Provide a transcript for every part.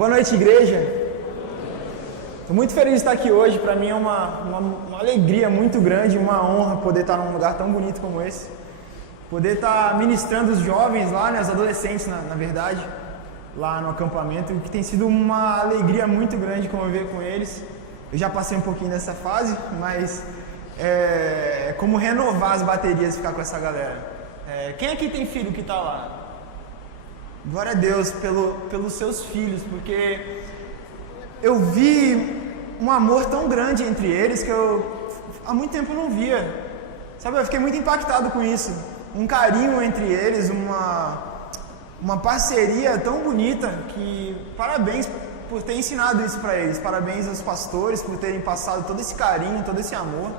Boa noite, igreja. Estou muito feliz de estar aqui hoje. Para mim é uma alegria muito grande, uma honra poder estar num lugar tão bonito como esse. Poder estar ministrando os jovens lá, né, os adolescentes, na verdade, lá no acampamento, que tem sido uma alegria muito grande conviver com eles. Eu já passei um pouquinho dessa fase, mas é como renovar as baterias e ficar com essa galera. Quem aqui tem filho que está lá? Glória a Deus pelos seus filhos, porque eu vi um amor tão grande entre eles que eu há muito tempo não via. Sabe, eu fiquei muito impactado com isso. Um carinho entre eles, uma parceria tão bonita que parabéns por ter ensinado isso para eles. Parabéns aos pastores por terem passado todo esse carinho, todo esse amor.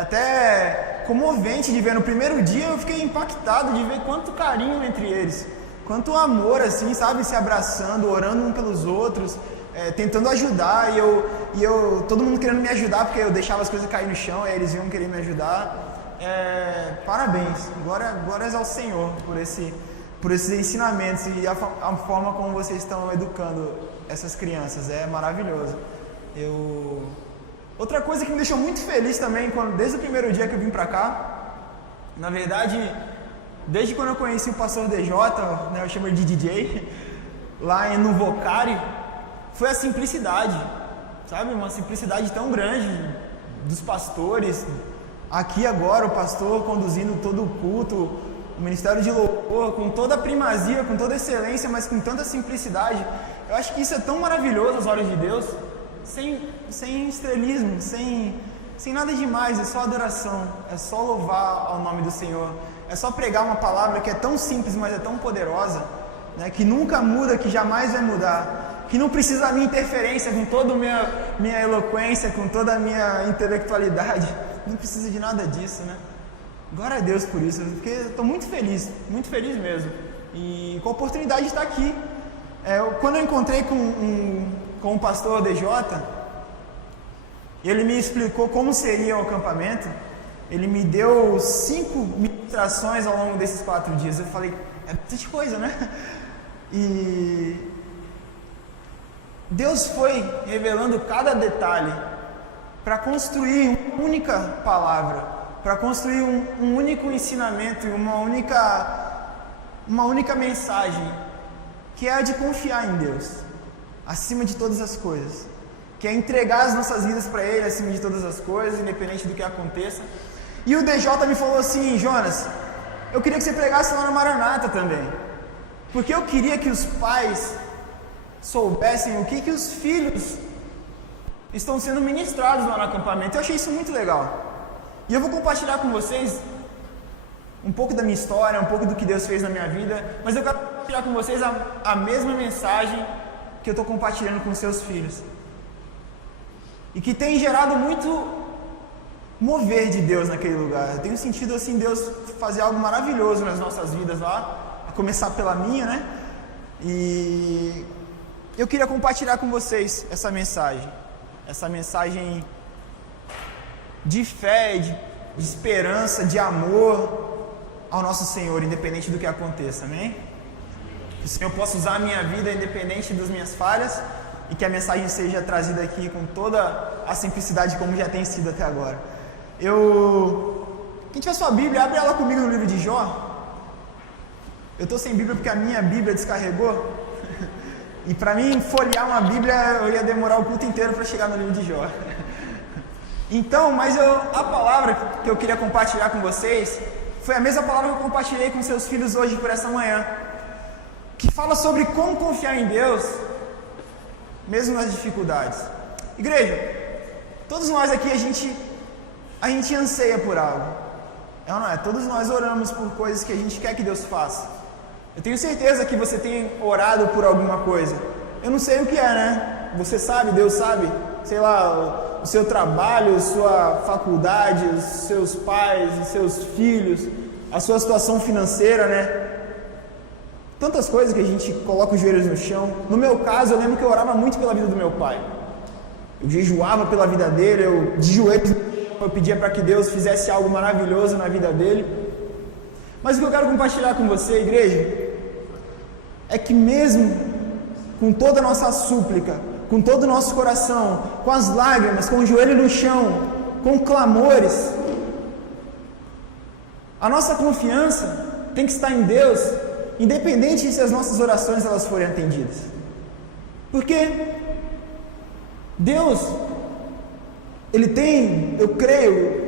Até comovente de ver. No primeiro dia eu fiquei impactado de ver quanto carinho entre eles, quanto amor, assim, sabe, se abraçando, orando uns pelos outros, tentando ajudar, e eu todo mundo querendo me ajudar, porque eu deixava as coisas cair no chão, aí eles iam querer me ajudar. Parabéns, glórias ao Senhor por esses ensinamentos e a forma como vocês estão educando essas crianças, é maravilhoso. Outra coisa que me deixou muito feliz também, desde o primeiro dia que eu vim pra cá, na verdade, desde quando eu conheci o pastor DJ, né, eu chamo ele de DJ, lá no Vocari, foi a simplicidade, sabe? Uma simplicidade tão grande dos pastores. Aqui agora o pastor conduzindo todo o culto, o ministério de louvor, com toda a primazia, com toda a excelência, mas com tanta simplicidade. Eu acho que isso é tão maravilhoso aos olhos de Deus. Sem estrelismo, sem nada demais, é só adoração, é só louvar ao nome do Senhor, é só pregar uma palavra que é tão simples, mas é tão poderosa, né, que nunca muda, que jamais vai mudar, que não precisa da minha interferência com toda a minha eloquência, com toda a minha intelectualidade, não precisa de nada disso, né? Glória a Deus por isso, porque eu estou muito feliz mesmo, e com a oportunidade de estar aqui. Quando eu encontrei com o pastor DJ, ele me explicou como seria o acampamento, ele me deu 5 ministrações ao longo desses 4 dias. Eu falei, é bastante coisa, né? E Deus foi revelando cada detalhe para construir uma única palavra, para construir um único ensinamento e uma única mensagem, que é a de confiar em Deus acima de todas as coisas, que é entregar as nossas vidas para Ele acima de todas as coisas, independente do que aconteça. E o DJ me falou assim, Jonas, eu queria que você pregasse lá no Maranata também, porque eu queria que os pais soubessem o que os filhos estão sendo ministrados lá no acampamento. Eu achei isso muito legal, e eu vou compartilhar com vocês um pouco da minha história, um pouco do que Deus fez na minha vida, mas eu quero compartilhar com vocês a mesma mensagem que eu estou compartilhando com seus filhos, e que tem gerado muito mover de Deus naquele lugar. Eu tenho sentido assim Deus fazer algo maravilhoso nas nossas vidas lá, a começar pela minha, né? E eu queria compartilhar com vocês essa mensagem de fé, de esperança, de amor ao nosso Senhor, independente do que aconteça, amém? Que o Senhor possa usar a minha vida independente das minhas falhas, e que a mensagem seja trazida aqui com toda a simplicidade como já tem sido até agora. Quem tiver sua Bíblia, abre ela comigo no livro de Jó. Eu estou sem Bíblia porque a minha Bíblia descarregou, e para mim folhear uma Bíblia eu ia demorar o culto inteiro para chegar no livro de Jó. Então, mas a palavra que eu queria compartilhar com vocês foi a mesma palavra que eu compartilhei com seus filhos hoje por essa manhã, que fala sobre como confiar em Deus mesmo nas dificuldades. Igreja, todos nós aqui a gente anseia por algo, é ou não é? Todos nós oramos por coisas que a gente quer que Deus faça. Eu tenho certeza que você tem orado por alguma coisa. Eu não sei o que é, né? Você sabe, Deus sabe, sei lá, o seu trabalho, sua faculdade, os seus pais, os seus filhos, a sua situação financeira, né? Tantas coisas que a gente coloca os joelhos no chão. No meu caso, eu lembro que eu orava muito pela vida do meu pai. Eu jejuava pela vida dele, eu de joelhos eu pedia para que Deus fizesse algo maravilhoso na vida dele. Mas o que eu quero compartilhar com você, igreja, é que mesmo com toda a nossa súplica, com todo o nosso coração, com as lágrimas, com o joelho no chão, com clamores. A nossa confiança tem que estar em Deus, independente se as nossas orações elas forem atendidas. Porque Deus, Ele tem, eu creio,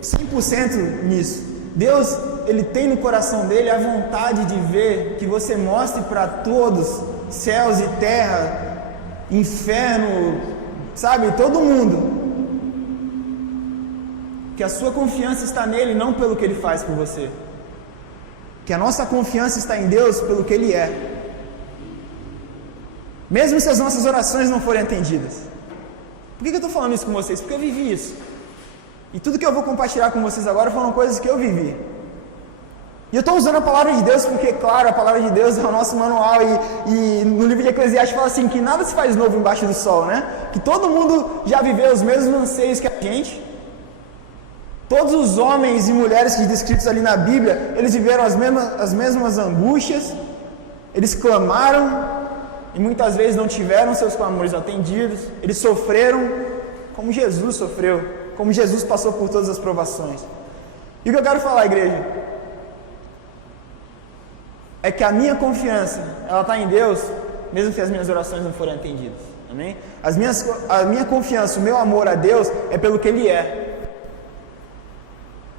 100% nisso. Deus, Ele tem no coração dele a vontade de ver que você mostre para todos, céus e terra, inferno, sabe, todo mundo, que a sua confiança está nele, não pelo que ele faz por você. Que a nossa confiança está em Deus pelo que Ele é. Mesmo se as nossas orações não forem atendidas. Por que eu estou falando isso com vocês? Porque eu vivi isso. E tudo que eu vou compartilhar com vocês agora foram coisas que eu vivi. E eu estou usando a palavra de Deus porque, claro, a palavra de Deus é o nosso manual. E no livro de Eclesiastes fala assim, que nada se faz novo embaixo do sol, né? Que todo mundo já viveu os mesmos anseios que a gente. Todos os homens e mulheres que descritos ali na Bíblia, eles viveram as mesmas angústias, eles clamaram e muitas vezes não tiveram seus clamores atendidos, eles sofreram como Jesus sofreu, como Jesus passou por todas as provações. E o que eu quero falar, igreja, é que a minha confiança, ela está em Deus, mesmo que as minhas orações não forem atendidas. Amém? A minha confiança, o meu amor a Deus é pelo que Ele é.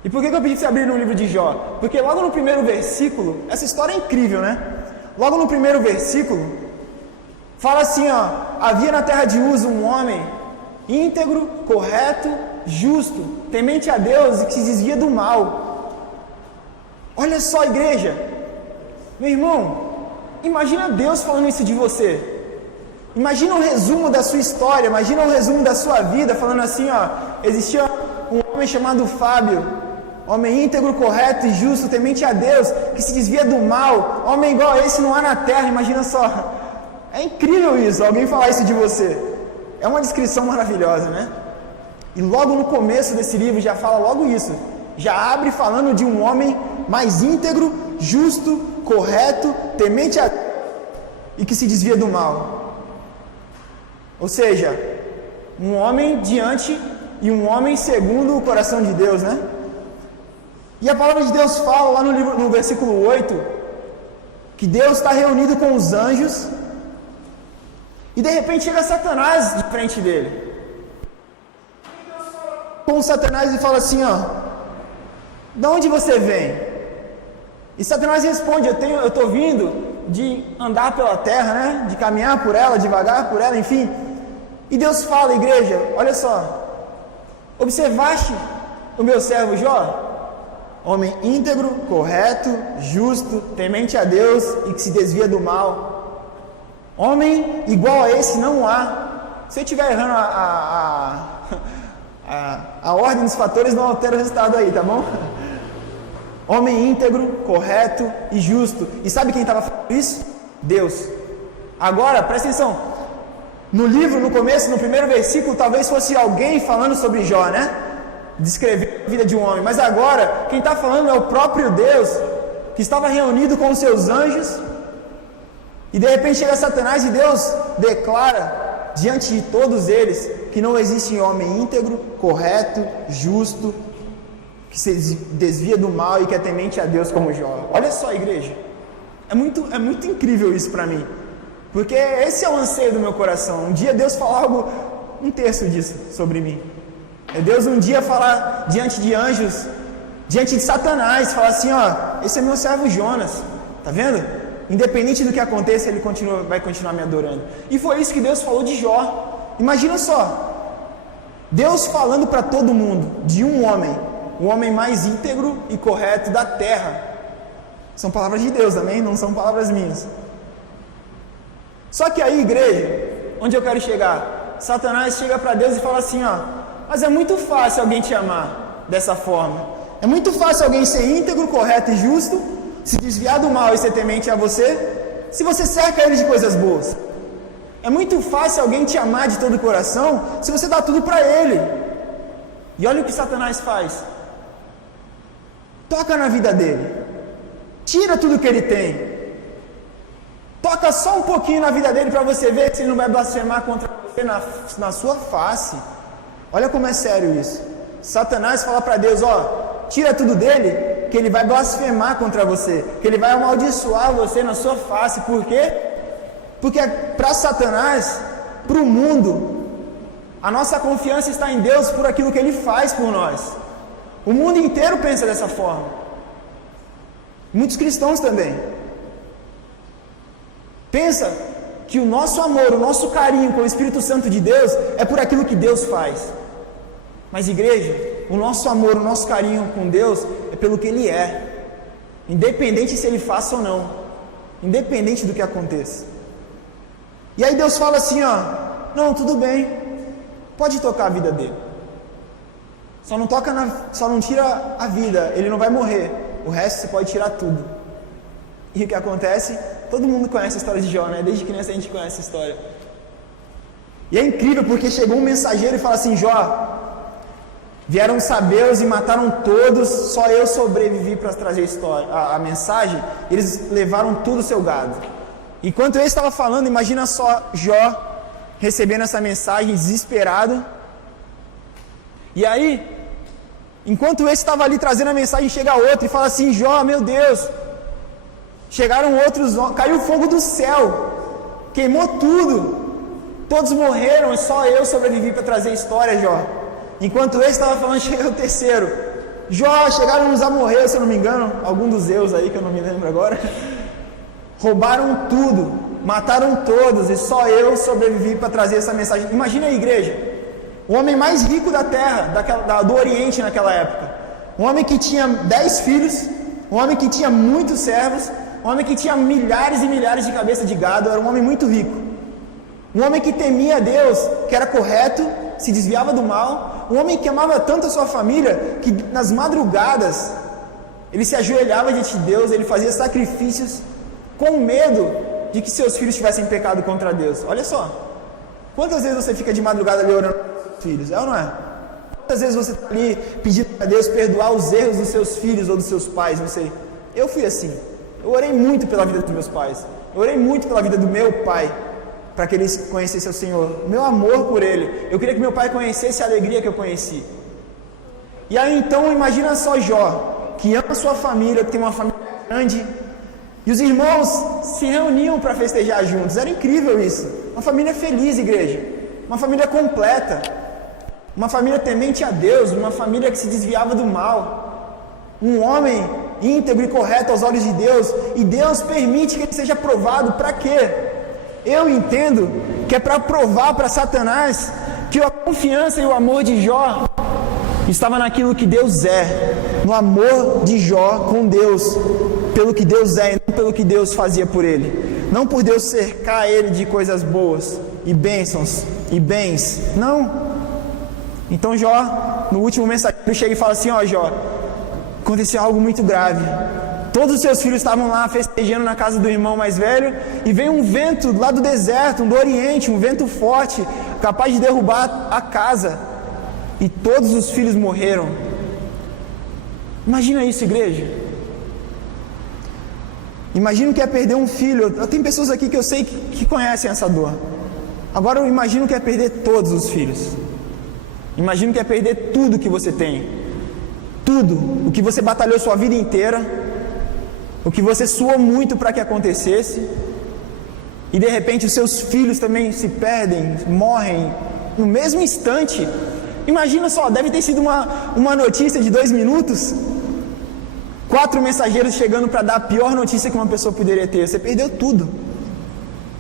E por que eu pedi para você abrir no livro de Jó? Porque logo no primeiro versículo, essa história é incrível, né? Logo no primeiro versículo, fala assim, ó: havia na terra de Uz um homem íntegro, correto, justo, temente a Deus e que se desvia do mal. Olha só, igreja, meu irmão, imagina Deus falando isso de você. Imagina o resumo da sua história, imagina o resumo da sua vida, falando assim, ó: existia um homem chamado Fábio, homem íntegro, correto e justo, temente a Deus, que se desvia do mal, homem igual a esse não há na terra. Imagina só, é incrível isso, alguém falar isso de você, é uma descrição maravilhosa, né? E logo no começo desse livro já fala logo isso, já abre falando de um homem mais íntegro, justo, correto, temente a Deus e que se desvia do mal. Ou seja, um homem diante e um homem segundo o coração de Deus, né? E a palavra de Deus fala lá no versículo 8, que Deus está reunido com os anjos, e de repente chega Satanás de frente dele. Com Satanás e fala assim, ó: de onde você vem? E Satanás responde: eu estou vindo de andar pela terra, né? De caminhar por ela, devagar por ela, enfim. E Deus fala, igreja, olha só: observaste o meu servo Jó? Homem íntegro, correto, justo, temente a Deus e que se desvia do mal. Homem igual a esse não há. Se eu estiver errando a ordem dos fatores, não altera o resultado aí, tá bom? Homem íntegro, correto e justo. E sabe quem estava falando isso? Deus. Agora, presta atenção. No livro, no começo, no primeiro versículo, talvez fosse alguém falando sobre Jó, né? Descrever a vida de um homem. Mas agora, quem está falando é o próprio Deus, que estava reunido com os seus anjos. E de repente chega Satanás e Deus declara diante de todos eles que não existe homem íntegro, correto, justo, que se desvia do mal e que é temente a Deus como Jó. Olha só, igreja, é muito incrível isso para mim, porque esse é o anseio do meu coração. Um dia Deus falar algo, um terço disso sobre mim. É Deus um dia falar diante de anjos, diante de Satanás, falar assim, ó: esse é meu servo Jonas, tá vendo? Independente do que aconteça, ele vai continuar me adorando. E foi isso que Deus falou de Jó. Imagina só, Deus falando para todo mundo de um homem, o homem mais íntegro e correto da terra. São palavras de Deus também, não são palavras minhas. Só que aí, igreja, onde eu quero chegar? Satanás chega para Deus e fala assim, ó: mas é muito fácil alguém te amar dessa forma. É muito fácil alguém ser íntegro, correto e justo, se desviar do mal e ser temente a você, se você cerca ele de coisas boas. É muito fácil alguém te amar de todo o coração, se você dá tudo para ele. E olha o que Satanás faz. Toca na vida dele. Tira tudo que ele tem. Toca só um pouquinho na vida dele para você ver se ele não vai blasfemar contra você na sua face. Olha como é sério isso. Satanás fala para Deus, ó, tira tudo dele, que ele vai blasfemar contra você, que ele vai amaldiçoar você na sua face. Por quê? Porque para Satanás, para o mundo, a nossa confiança está em Deus por aquilo que ele faz por nós. O mundo inteiro pensa dessa forma. Muitos cristãos também. Pensa que o nosso amor, o nosso carinho com o Espírito Santo de Deus é por aquilo que Deus faz. Mas igreja, o nosso amor, o nosso carinho com Deus é pelo que Ele é. Independente se Ele faça ou não. Independente do que aconteça. E aí Deus fala assim, ó, não, tudo bem, pode tocar a vida dele. Só não tira a vida, ele não vai morrer. O resto você pode tirar tudo. E o que acontece? Todo mundo conhece a história de Jó, né? Desde criança a gente conhece a história. E é incrível porque chegou um mensageiro e fala assim, Jó, vieram os sabeus e mataram todos, só eu sobrevivi para trazer a mensagem, eles levaram tudo o seu gado. Enquanto ele estava falando, imagina só Jó recebendo essa mensagem desesperado. E aí, enquanto esse estava ali trazendo a mensagem, chega outro e fala assim, Jó, meu Deus, chegaram outros, caiu fogo do céu, queimou tudo, todos morreram e só eu sobrevivi para trazer a história, Jó. Enquanto esse estava falando, chega o terceiro, Jó, chegaram uns a morrer, se eu não me engano, algum dos Zeus aí, que eu não me lembro agora, roubaram tudo, mataram todos e só eu sobrevivi para trazer essa mensagem. Imagina a igreja, o homem mais rico da terra, do Oriente naquela época, um homem que tinha 10 filhos, um homem que tinha muitos servos, um homem que tinha milhares e milhares de cabeças de gado, era um homem muito rico. Um homem que temia a Deus, que era correto, se desviava do mal. Um homem que amava tanto a sua família, que nas madrugadas, ele se ajoelhava diante de Deus, ele fazia sacrifícios, com medo de que seus filhos tivessem pecado contra Deus. Olha só, quantas vezes você fica de madrugada ali orando pelos seus filhos, é ou não é? Quantas vezes você está ali pedindo a Deus perdoar os erros dos seus filhos ou dos seus pais, não sei. Eu fui assim, eu orei muito pela vida dos meus pais, eu orei muito pela vida do meu pai, para que eles conhecessem o Senhor, meu amor por Ele, eu queria que meu pai conhecesse a alegria que eu conheci. E aí então imagina só Jó, que ama a sua família, que tem uma família grande, e os irmãos se reuniam para festejar juntos, era incrível isso, uma família feliz, igreja, uma família completa, uma família temente a Deus, uma família que se desviava do mal, um homem íntegro e correto aos olhos de Deus, e Deus permite que ele seja provado, para quê? Eu entendo que é para provar para Satanás que a confiança e o amor de Jó estava naquilo que Deus é, no amor de Jó com Deus, pelo que Deus é e não pelo que Deus fazia por ele, não por Deus cercar ele de coisas boas e bênçãos e bens, não. Então Jó, no último mensageiro, chega e fala assim, ó Jó, aconteceu algo muito grave, todos os seus filhos estavam lá festejando na casa do irmão mais velho, e veio um vento lá do deserto, do Oriente, um vento forte, capaz de derrubar a casa, e todos os filhos morreram. Imagina isso, igreja. Imagina o que é perder um filho. Tem pessoas aqui que eu sei que conhecem essa dor. Agora eu imagino o que é perder todos os filhos. Imagina o que é perder tudo que você tem. Tudo, o que você batalhou sua vida inteira, o que você suou muito para que acontecesse, e de repente os seus filhos também se perdem, morrem no mesmo instante. Imagina só, deve ter sido uma notícia de 2 minutos, 4 mensageiros chegando para dar a pior notícia que uma pessoa poderia ter. Você perdeu tudo,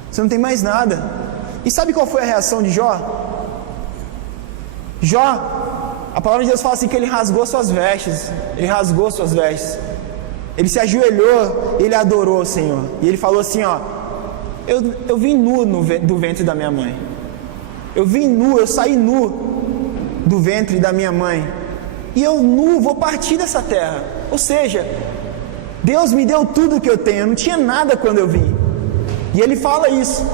você não tem mais nada. E sabe qual foi a reação de Jó? Jó, a palavra de Deus fala assim que ele rasgou suas vestes, ele se ajoelhou, ele adorou o Senhor, e ele falou assim, ó, eu vim nu do ventre da minha mãe, eu saí nu do ventre da minha mãe, e eu nu vou partir dessa terra. Ou seja, Deus me deu tudo que eu tenho, eu não tinha nada quando eu vim. E ele fala isso,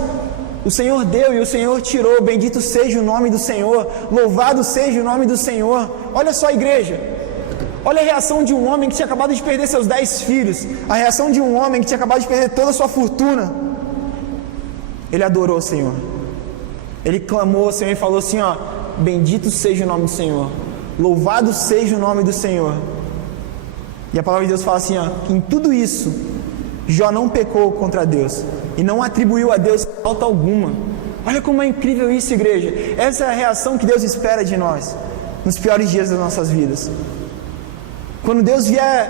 o Senhor deu e o Senhor tirou, bendito seja o nome do Senhor, louvado seja o nome do Senhor. Olha só, igreja, olha a reação de um homem que tinha acabado de perder seus 10 filhos, a reação de um homem que tinha acabado de perder toda a sua fortuna, ele adorou o Senhor. Ele clamou ao Senhor e falou assim, ó, bendito seja o nome do Senhor, louvado seja o nome do Senhor. E a palavra de Deus fala assim, ó, que em tudo isso, Jó não pecou contra Deus e não atribuiu a Deus falta alguma. Olha como é incrível isso, igreja. Essa é a reação que Deus espera de nós nos piores dias das nossas vidas. Quando Deus vier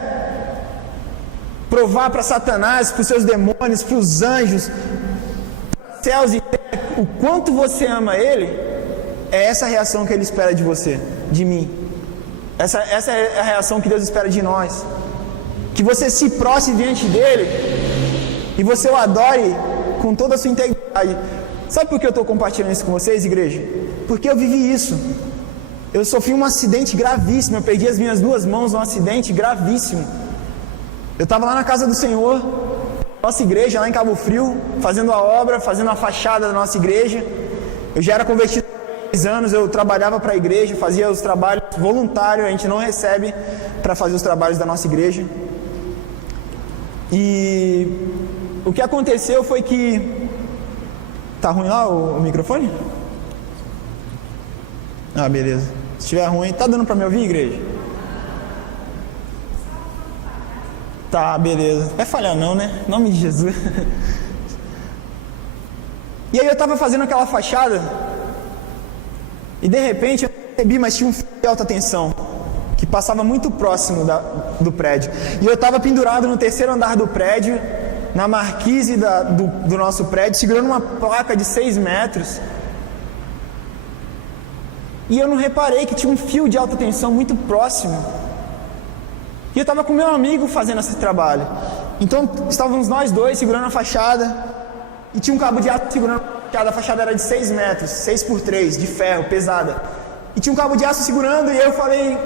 provar para Satanás, para os seus demônios, para os anjos, para céus e terra, o quanto você ama Ele, é essa a reação que Ele espera de você, de mim. Essa é a reação que Deus espera de nós. Que você se prostre diante dEle e você o adore com toda a sua integridade. Sabe por que eu estou compartilhando isso com vocês, igreja? Porque eu vivi isso. Eu sofri um acidente gravíssimo, eu perdi as minhas 2 mãos num acidente gravíssimo. Eu estava lá na casa do Senhor, nossa igreja, lá em Cabo Frio, fazendo a obra, fazendo a fachada da nossa igreja. Eu já era convertido há 10 anos, eu trabalhava para a igreja, fazia os trabalhos voluntários, a gente não recebe para fazer os trabalhos da nossa igreja. E o que aconteceu foi que... Tá ruim lá o microfone? Ah, beleza. Se estiver ruim, tá dando para me ouvir, igreja? Tá, beleza. Não vai falhar não, né? Em nome de Jesus. E aí eu tava fazendo aquela fachada e de repente eu percebi, mas tinha um fio de alta tensão que passava muito próximo do prédio. E eu tava pendurado no 3º andar do prédio, na marquise do nosso prédio, segurando uma placa de 6 metros. E eu não reparei que tinha um fio de alta tensão muito próximo. E eu estava com meu amigo fazendo esse trabalho. Então estávamos nós dois segurando a fachada e tinha um cabo de aço segurando a fachada. A fachada era de 6 metros, 6x3, de ferro, pesada. E tinha um cabo de aço segurando e eu falei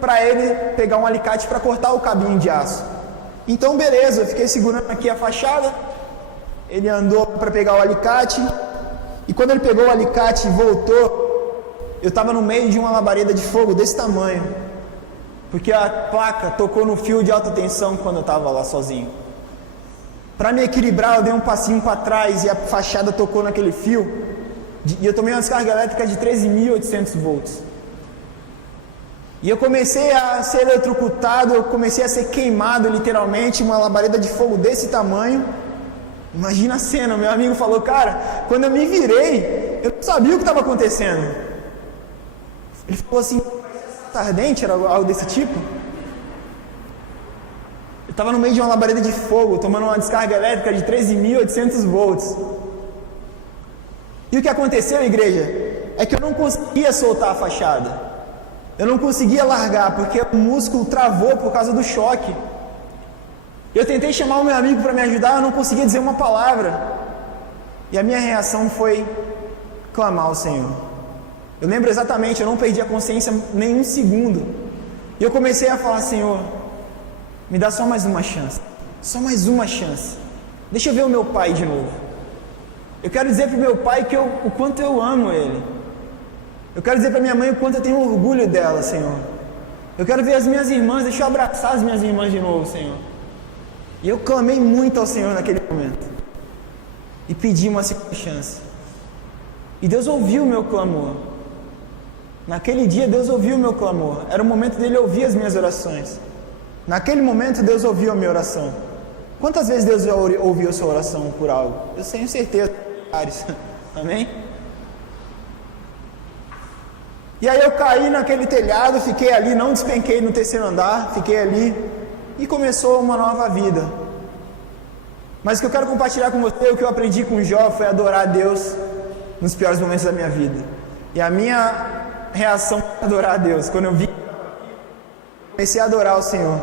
para ele pegar um alicate para cortar o cabinho de aço. Então beleza, eu fiquei segurando aqui a fachada. Ele andou para pegar o alicate. E quando ele pegou o alicate e voltou, eu estava no meio de uma labareda de fogo desse tamanho. Porque a placa tocou no fio de alta tensão quando eu estava lá sozinho. Para me equilibrar, eu dei um passinho para trás e a fachada tocou naquele fio. E eu tomei uma descarga elétrica de 13.800 volts. E eu comecei a ser eletrocutado, eu comecei a ser queimado literalmente, uma labareda de fogo desse tamanho. Imagina a cena, meu amigo falou, cara, quando eu me virei, eu não sabia o que estava acontecendo. Ele falou assim, tá ardente, era algo desse tipo? Eu estava no meio de uma labareda de fogo, tomando uma descarga elétrica de 13.800 volts. E o que aconteceu, igreja, é que eu não conseguia soltar a fachada. Eu não conseguia largar, porque o músculo travou por causa do choque. Eu tentei chamar o meu amigo para me ajudar, eu não conseguia dizer uma palavra. E a minha reação foi clamar ao Senhor. Eu lembro exatamente, eu não perdi a consciência nem um segundo. E eu comecei a falar, Senhor, me dá só mais uma chance. Só mais uma chance. Deixa eu ver o meu pai de novo. Eu quero dizer para o meu pai o quanto eu amo ele. Eu quero dizer para minha mãe o quanto eu tenho orgulho dela, Senhor. Eu quero ver as minhas irmãs, deixa eu abraçar as minhas irmãs de novo, Senhor. E eu clamei muito ao Senhor naquele momento. E pedi uma segunda chance. E Deus ouviu o meu clamor. Naquele dia Deus ouviu o meu clamor. Era o momento dele ouvir as minhas orações. Naquele momento Deus ouviu a minha oração. Quantas vezes Deus já ouviu a sua oração por algo? Eu tenho certeza. Amém? E aí eu caí naquele telhado, fiquei ali, não despenquei no 3º andar, fiquei ali e começou uma nova vida. Mas o que eu quero compartilhar com você, o que eu aprendi com Jó foi adorar a Deus nos piores momentos da minha vida. E a minha reação foi adorar a Deus. Quando eu vi, comecei a adorar o Senhor.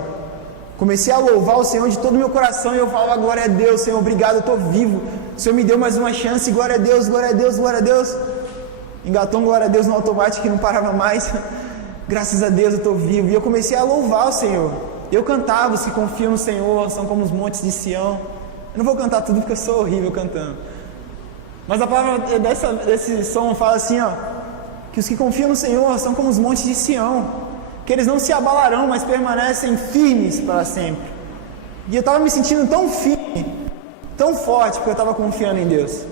Comecei a louvar o Senhor de todo o meu coração e eu falava, glória a Deus, Senhor, obrigado, eu estou vivo. O Senhor me deu mais uma chance, glória a Deus, glória a Deus, glória a Deus. Engatou um glória a Deus no automático que não parava mais. Graças a Deus eu estou vivo. E eu comecei a louvar o Senhor. Eu cantava, os que confiam no Senhor são como os montes de Sião. Eu não vou cantar tudo porque eu sou horrível cantando. Mas a palavra desse som fala assim, ó, que os que confiam no Senhor são como os montes de Sião, que eles não se abalarão, mas permanecem firmes para sempre. E eu estava me sentindo tão firme, tão forte, porque eu estava confiando em Deus.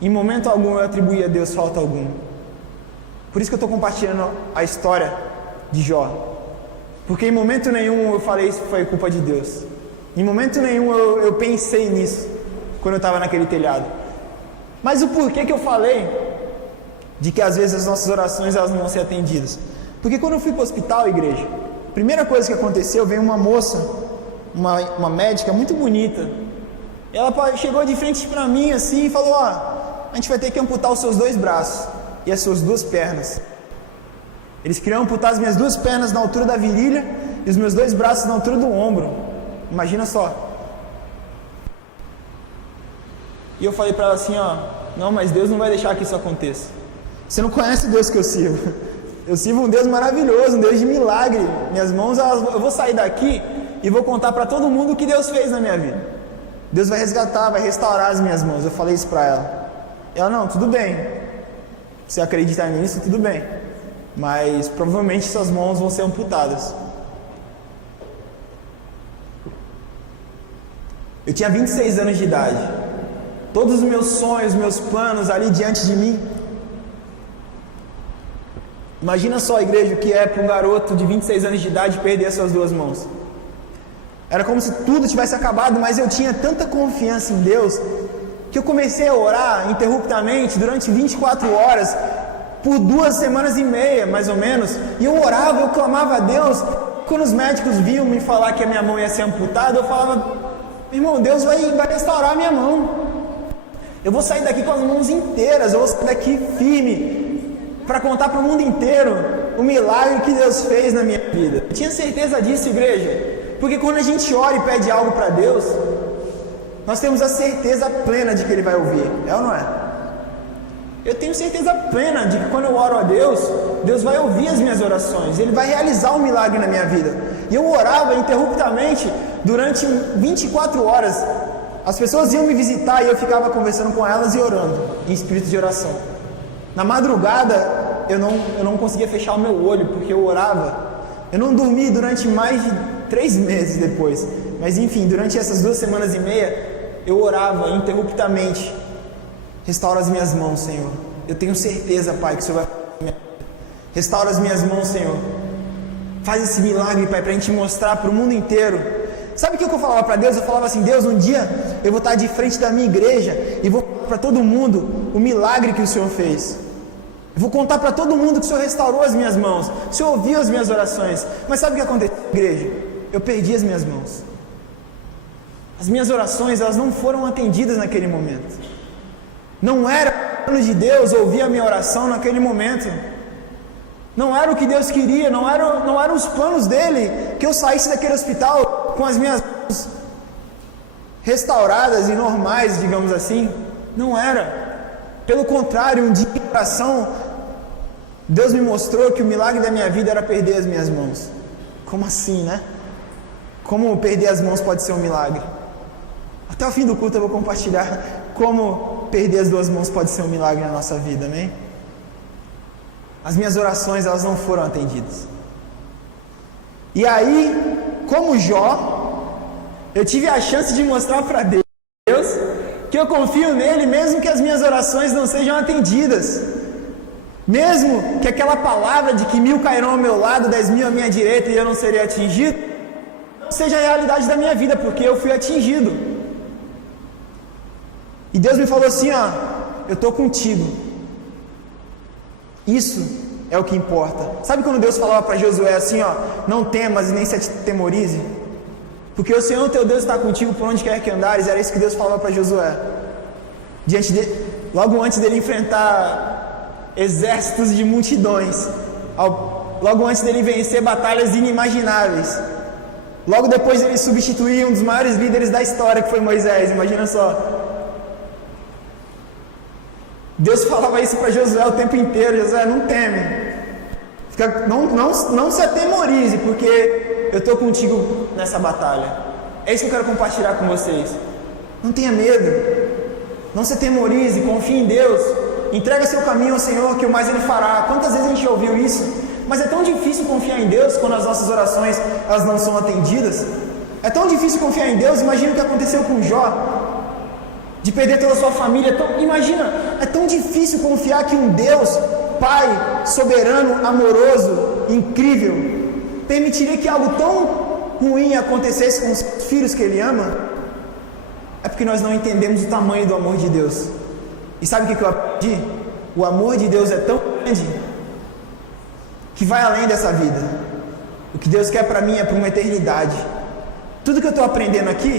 Em momento algum eu atribuí a Deus falta alguma. Por isso que eu estou compartilhando a história de Jó. Porque em momento nenhum eu falei isso foi culpa de Deus. Em momento nenhum eu pensei nisso quando eu estava naquele telhado. Mas o porquê que eu falei de que às vezes as nossas orações elas não vão ser atendidas? Porque quando eu fui para o hospital, igreja, a primeira coisa que aconteceu, veio uma moça, uma médica muito bonita. Ela chegou de frente para mim assim e falou: a gente vai ter que amputar os seus 2 braços e as suas 2 pernas. Eles queriam amputar as minhas 2 pernas na altura da virilha e os meus 2 braços na altura do ombro. Imagina só. E eu falei para ela assim, não, mas Deus não vai deixar que isso aconteça. Você não conhece o Deus que eu sirvo. Eu sirvo um Deus maravilhoso, um Deus de milagre. Minhas mãos, eu vou sair daqui e vou contar para todo mundo o que Deus fez na minha vida. Deus vai resgatar, vai restaurar as minhas mãos. Eu falei isso para ela. Ela, não, tudo bem. Você acreditar nisso, tudo bem. Mas provavelmente suas mãos vão ser amputadas. Eu tinha 26 anos de idade. Todos os meus sonhos, meus planos ali diante de mim. Imagina só, igreja, o que é para um garoto de 26 anos de idade perder as suas 2 mãos. Era como se tudo tivesse acabado, mas eu tinha tanta confiança em Deus que eu comecei a orar interruptamente durante 24 horas, por 2 semanas e meia, mais ou menos. E eu orava, eu clamava a Deus. Quando os médicos vinham me falar que a minha mão ia ser amputada, eu falava: irmão, Deus vai restaurar a minha mão. Eu vou sair daqui com as mãos inteiras, eu vou sair daqui firme, para contar para o mundo inteiro o milagre que Deus fez na minha vida. Eu tinha certeza disso, igreja, porque quando a gente ora e pede algo para Deus, nós temos a certeza plena de que Ele vai ouvir, é ou não é? Eu tenho certeza plena de que quando eu oro a Deus, Deus vai ouvir as minhas orações, Ele vai realizar um milagre na minha vida. E eu orava interruptamente durante 24 horas. As pessoas iam me visitar e eu ficava conversando com elas e orando, em espírito de oração. Na madrugada, eu não conseguia fechar o meu olho, porque eu orava. Eu não dormi durante mais de 3 meses depois. Mas enfim, durante essas 2 semanas e meia, eu orava interruptamente. Restaura as minhas mãos, Senhor. Eu tenho certeza, Pai, que o Senhor vai... Restaura as minhas mãos, Senhor. Faz esse milagre, Pai, para a gente mostrar para o mundo inteiro. Sabe o que eu falava para Deus? Eu falava assim: Deus, um dia eu vou estar de frente da minha igreja e vou falar para todo mundo o milagre que o Senhor fez. Eu vou contar para todo mundo que o Senhor restaurou as minhas mãos, o Senhor ouviu as minhas orações. Mas sabe o que aconteceu, igreja? Eu perdi as minhas mãos. As minhas orações, elas não foram atendidas naquele momento. Não era o plano de Deus ouvir a minha oração naquele momento. Não era o que Deus queria, não eram os planos dele que eu saísse daquele hospital com as minhas mãos restauradas e normais, digamos assim. Não era. Pelo contrário, um dia de oração, Deus me mostrou que o milagre da minha vida era perder as minhas mãos. Como assim, né? Como perder as mãos pode ser um milagre? Até o fim do culto eu vou compartilhar como perder as 2 mãos pode ser um milagre na nossa vida, amém? As minhas orações, elas não foram atendidas. E aí, como Jó, eu tive a chance de mostrar para Deus que eu confio nele, mesmo que as minhas orações não sejam atendidas. Mesmo que aquela palavra de que 1000 cairão ao meu lado, 10.000 à minha direita e eu não serei atingido, não seja a realidade da minha vida, porque eu fui atingido. E Deus me falou assim, eu estou contigo. Isso é o que importa. Sabe quando Deus falava para Josué assim, não temas e nem se atemorize? Porque o Senhor teu Deus está contigo por onde quer que andares. Era isso que Deus falava para Josué. Logo antes dele enfrentar exércitos de multidões. Logo antes dele vencer batalhas inimagináveis. Logo depois dele substituir um dos maiores líderes da história, que foi Moisés. Imagina só. Deus falava isso para Josué o tempo inteiro. Josué, não teme. Não se atemorize, porque eu estou contigo nessa batalha. É isso que eu quero compartilhar com vocês. Não tenha medo. Não se atemorize, confie em Deus. Entrega seu caminho ao Senhor, que o mais Ele fará. Quantas vezes a gente ouviu isso? Mas é tão difícil confiar em Deus quando as nossas orações elas não são atendidas. É tão difícil confiar em Deus. Imagina o que aconteceu com Jó. de perder toda a sua família. Então, imagina, é tão difícil confiar que um Deus, Pai, soberano, amoroso, incrível, permitiria que algo tão ruim acontecesse com os filhos que Ele ama. É porque nós não entendemos o tamanho do amor de Deus. E sabe o que eu aprendi? O amor de Deus é tão grande que vai além dessa vida. O que Deus quer para mim é para uma eternidade. Tudo que eu estou aprendendo aqui,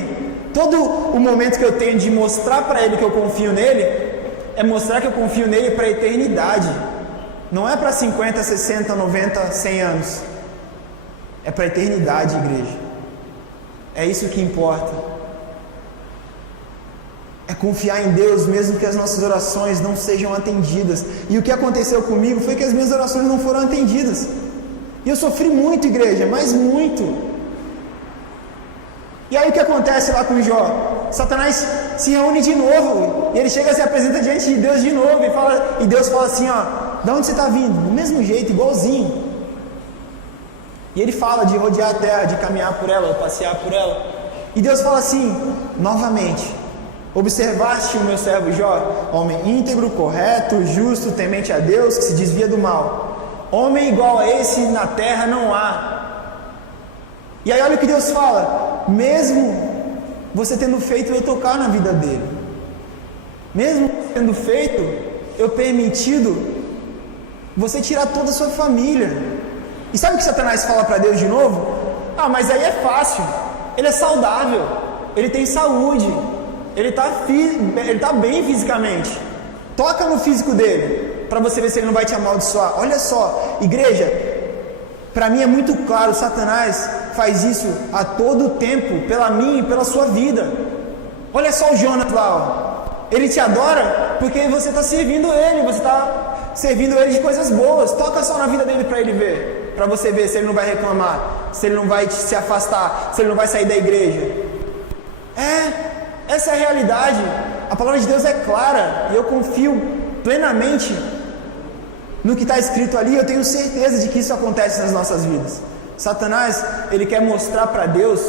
todo o momento que eu tenho de mostrar para Ele que eu confio nele, é mostrar que eu confio nele para a eternidade. Não é para 50, 60, 90, 100 anos. É para a eternidade, igreja. É isso que importa. É confiar em Deus, mesmo que as nossas orações não sejam atendidas. E o que aconteceu comigo foi que as minhas orações não foram atendidas. E eu sofri muito, igreja, mas muito. E aí o que acontece lá com Jó? Satanás se reúne de novo. E ele chega e se apresenta diante de Deus de novo. E Deus fala assim, ó, de onde você está vindo? Do mesmo jeito, igualzinho. E ele fala de rodear a terra, de caminhar por ela, passear por ela. E Deus fala assim, novamente: observaste o meu servo Jó, homem íntegro, correto, justo, temente a Deus, que se desvia do mal. Homem igual a esse na terra não há. E aí olha o que Deus fala: mesmo você tendo feito eu tocar na vida dele, mesmo tendo feito eu permitido você tirar toda a sua família. E sabe o que Satanás fala para Deus de novo? Ah, mas aí é fácil, ele é saudável, ele tem saúde, ele está bem fisicamente, toca no físico dele, para você ver se ele não vai te amaldiçoar. Olha só, igreja, para mim é muito claro, Satanás faz isso a todo tempo, pela minha e pela sua vida. Olha só o Jonas lá, ó. Ele te adora porque você está servindo ele, você está servindo ele de coisas boas. Toca só na vida dele para ele ver, para você ver se ele não vai reclamar, se ele não vai se afastar, se ele não vai sair da igreja. Essa é a realidade. A palavra de Deus é clara e eu confio plenamente no que está escrito ali. Eu tenho certeza de que isso acontece nas nossas vidas. Satanás, ele quer mostrar para Deus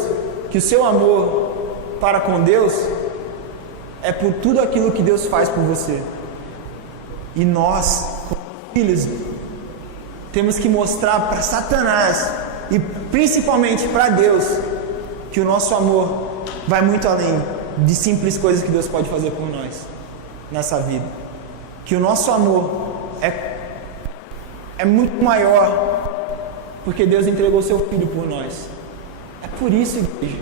que o seu amor para com Deus é por tudo aquilo que Deus faz por você. E nós, como filhos, temos que mostrar para Satanás e principalmente para Deus que o nosso amor vai muito além de simples coisas que Deus pode fazer por nós nessa vida. Que o nosso amor é muito maior porque Deus entregou seu Filho por nós. É por isso, igreja,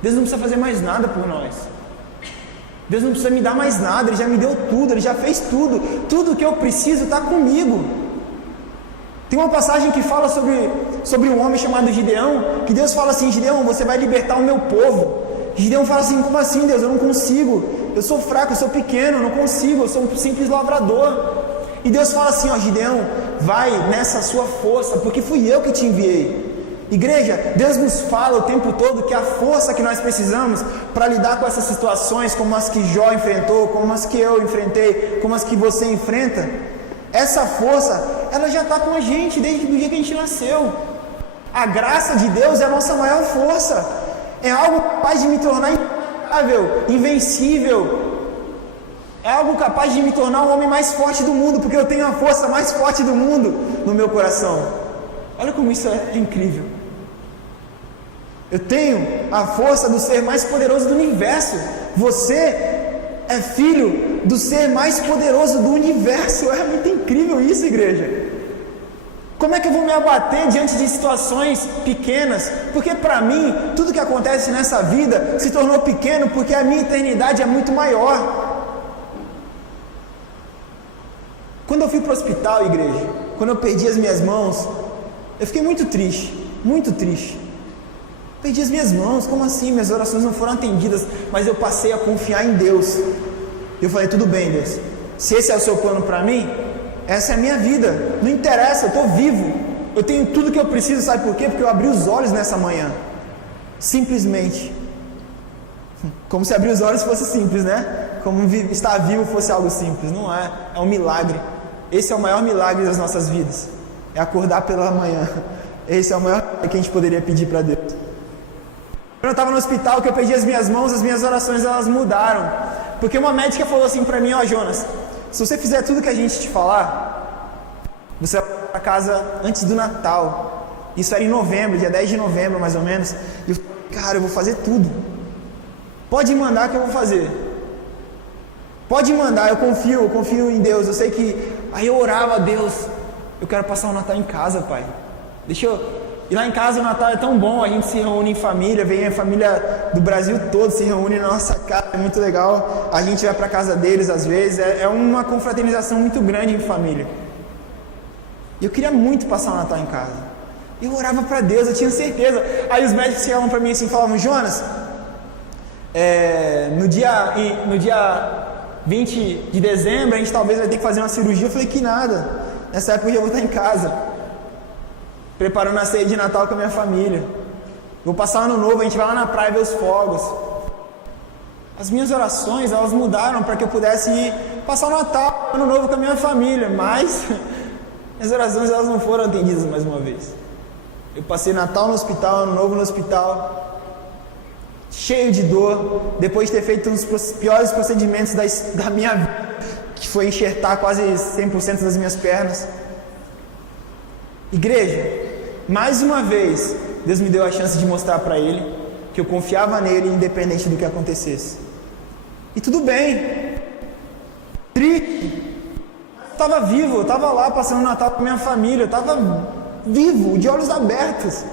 Deus não precisa fazer mais nada por nós. Deus não precisa me dar mais nada, Ele já me deu tudo, Ele já fez tudo. Tudo que eu preciso está comigo. Tem uma passagem que fala sobre um homem chamado Gideão, que Deus fala assim: Gideão, você vai libertar o meu povo. Gideão fala assim: como assim, Deus? Eu não consigo, eu sou fraco, eu sou pequeno, eu não consigo, eu sou um simples lavrador. E Deus fala assim: ó, Gideão, vai nessa sua força, porque fui eu que te enviei. Igreja, Deus nos fala o tempo todo que a força que nós precisamos para lidar com essas situações, como as que Jó enfrentou, como as que eu enfrentei, como as que você enfrenta, essa força, ela já está com a gente desde o dia que a gente nasceu. A graça de Deus é a nossa maior força. É algo capaz de me tornar imparável, invencível. É algo capaz de me tornar o homem mais forte do mundo, porque eu tenho a força mais forte do mundo no meu coração. Olha como isso é incrível. Eu tenho a força do ser mais poderoso do universo. Você é filho do ser mais poderoso do universo. É muito incrível isso, igreja. Como é que eu vou me abater diante de situações pequenas? Porque para mim, tudo que acontece nessa vida se tornou pequeno porque a minha eternidade é muito maior. Quando eu fui para o hospital, igreja, quando eu perdi as minhas mãos, eu fiquei muito triste, muito triste. Perdi as minhas mãos, como assim? Minhas orações não foram atendidas, mas eu passei a confiar em Deus. Eu falei: tudo bem, Deus, se esse é o seu plano para mim, essa é a minha vida, não interessa, eu estou vivo, eu tenho tudo que eu preciso. Sabe por quê? Porque eu abri os olhos nessa manhã, simplesmente, como se abrir os olhos fosse simples, né? Como estar vivo fosse algo simples. Não é, é um milagre. Esse é o maior milagre das nossas vidas, é acordar pela manhã. Esse é o maior que a gente poderia pedir para Deus. Quando eu estava no hospital, que eu perdi as minhas mãos, as minhas orações elas mudaram, Porque uma médica falou assim pra mim, ó Jonas, se você fizer tudo que a gente te falar, você vai para casa antes do Natal. Isso era em novembro, dia 10 de novembro mais ou menos. E eu falei, cara, eu vou fazer tudo. Pode mandar que eu vou fazer. Pode mandar, eu confio em Deus. Eu sei que... Aí eu orava a Deus, eu quero passar o Natal em casa, Pai. Deixa eu... E lá em casa o Natal é tão bom, a gente se reúne em família, vem a família do Brasil todo, se reúne na nossa casa, é muito legal. A gente vai para casa deles às vezes, é uma confraternização muito grande em família. E eu queria muito passar o Natal em casa. Eu orava para Deus, eu tinha certeza. Aí os médicos chegavam para mim assim e falavam, Jonas, no dia 20 de dezembro a gente talvez vai ter que fazer uma cirurgia. Eu falei, que nada, nessa época eu já vou estar em casa, preparando a ceia de Natal com a minha família. Vou passar o ano novo, a gente vai lá na praia ver os fogos. As minhas orações, elas mudaram para que eu pudesse ir passar o Natal, o ano novo com a minha família, mas minhas orações elas não foram atendidas mais uma vez. Eu passei Natal no hospital, ano novo no hospital, cheio de dor, depois de ter feito um dos piores procedimentos da minha vida, que foi enxertar quase 100% das minhas pernas. Igreja, mais uma vez, Deus me deu a chance de mostrar para Ele que eu confiava nele independente do que acontecesse. E tudo bem, triste, eu estava vivo, eu estava lá passando o Natal com a minha família, eu estava vivo, de olhos abertos.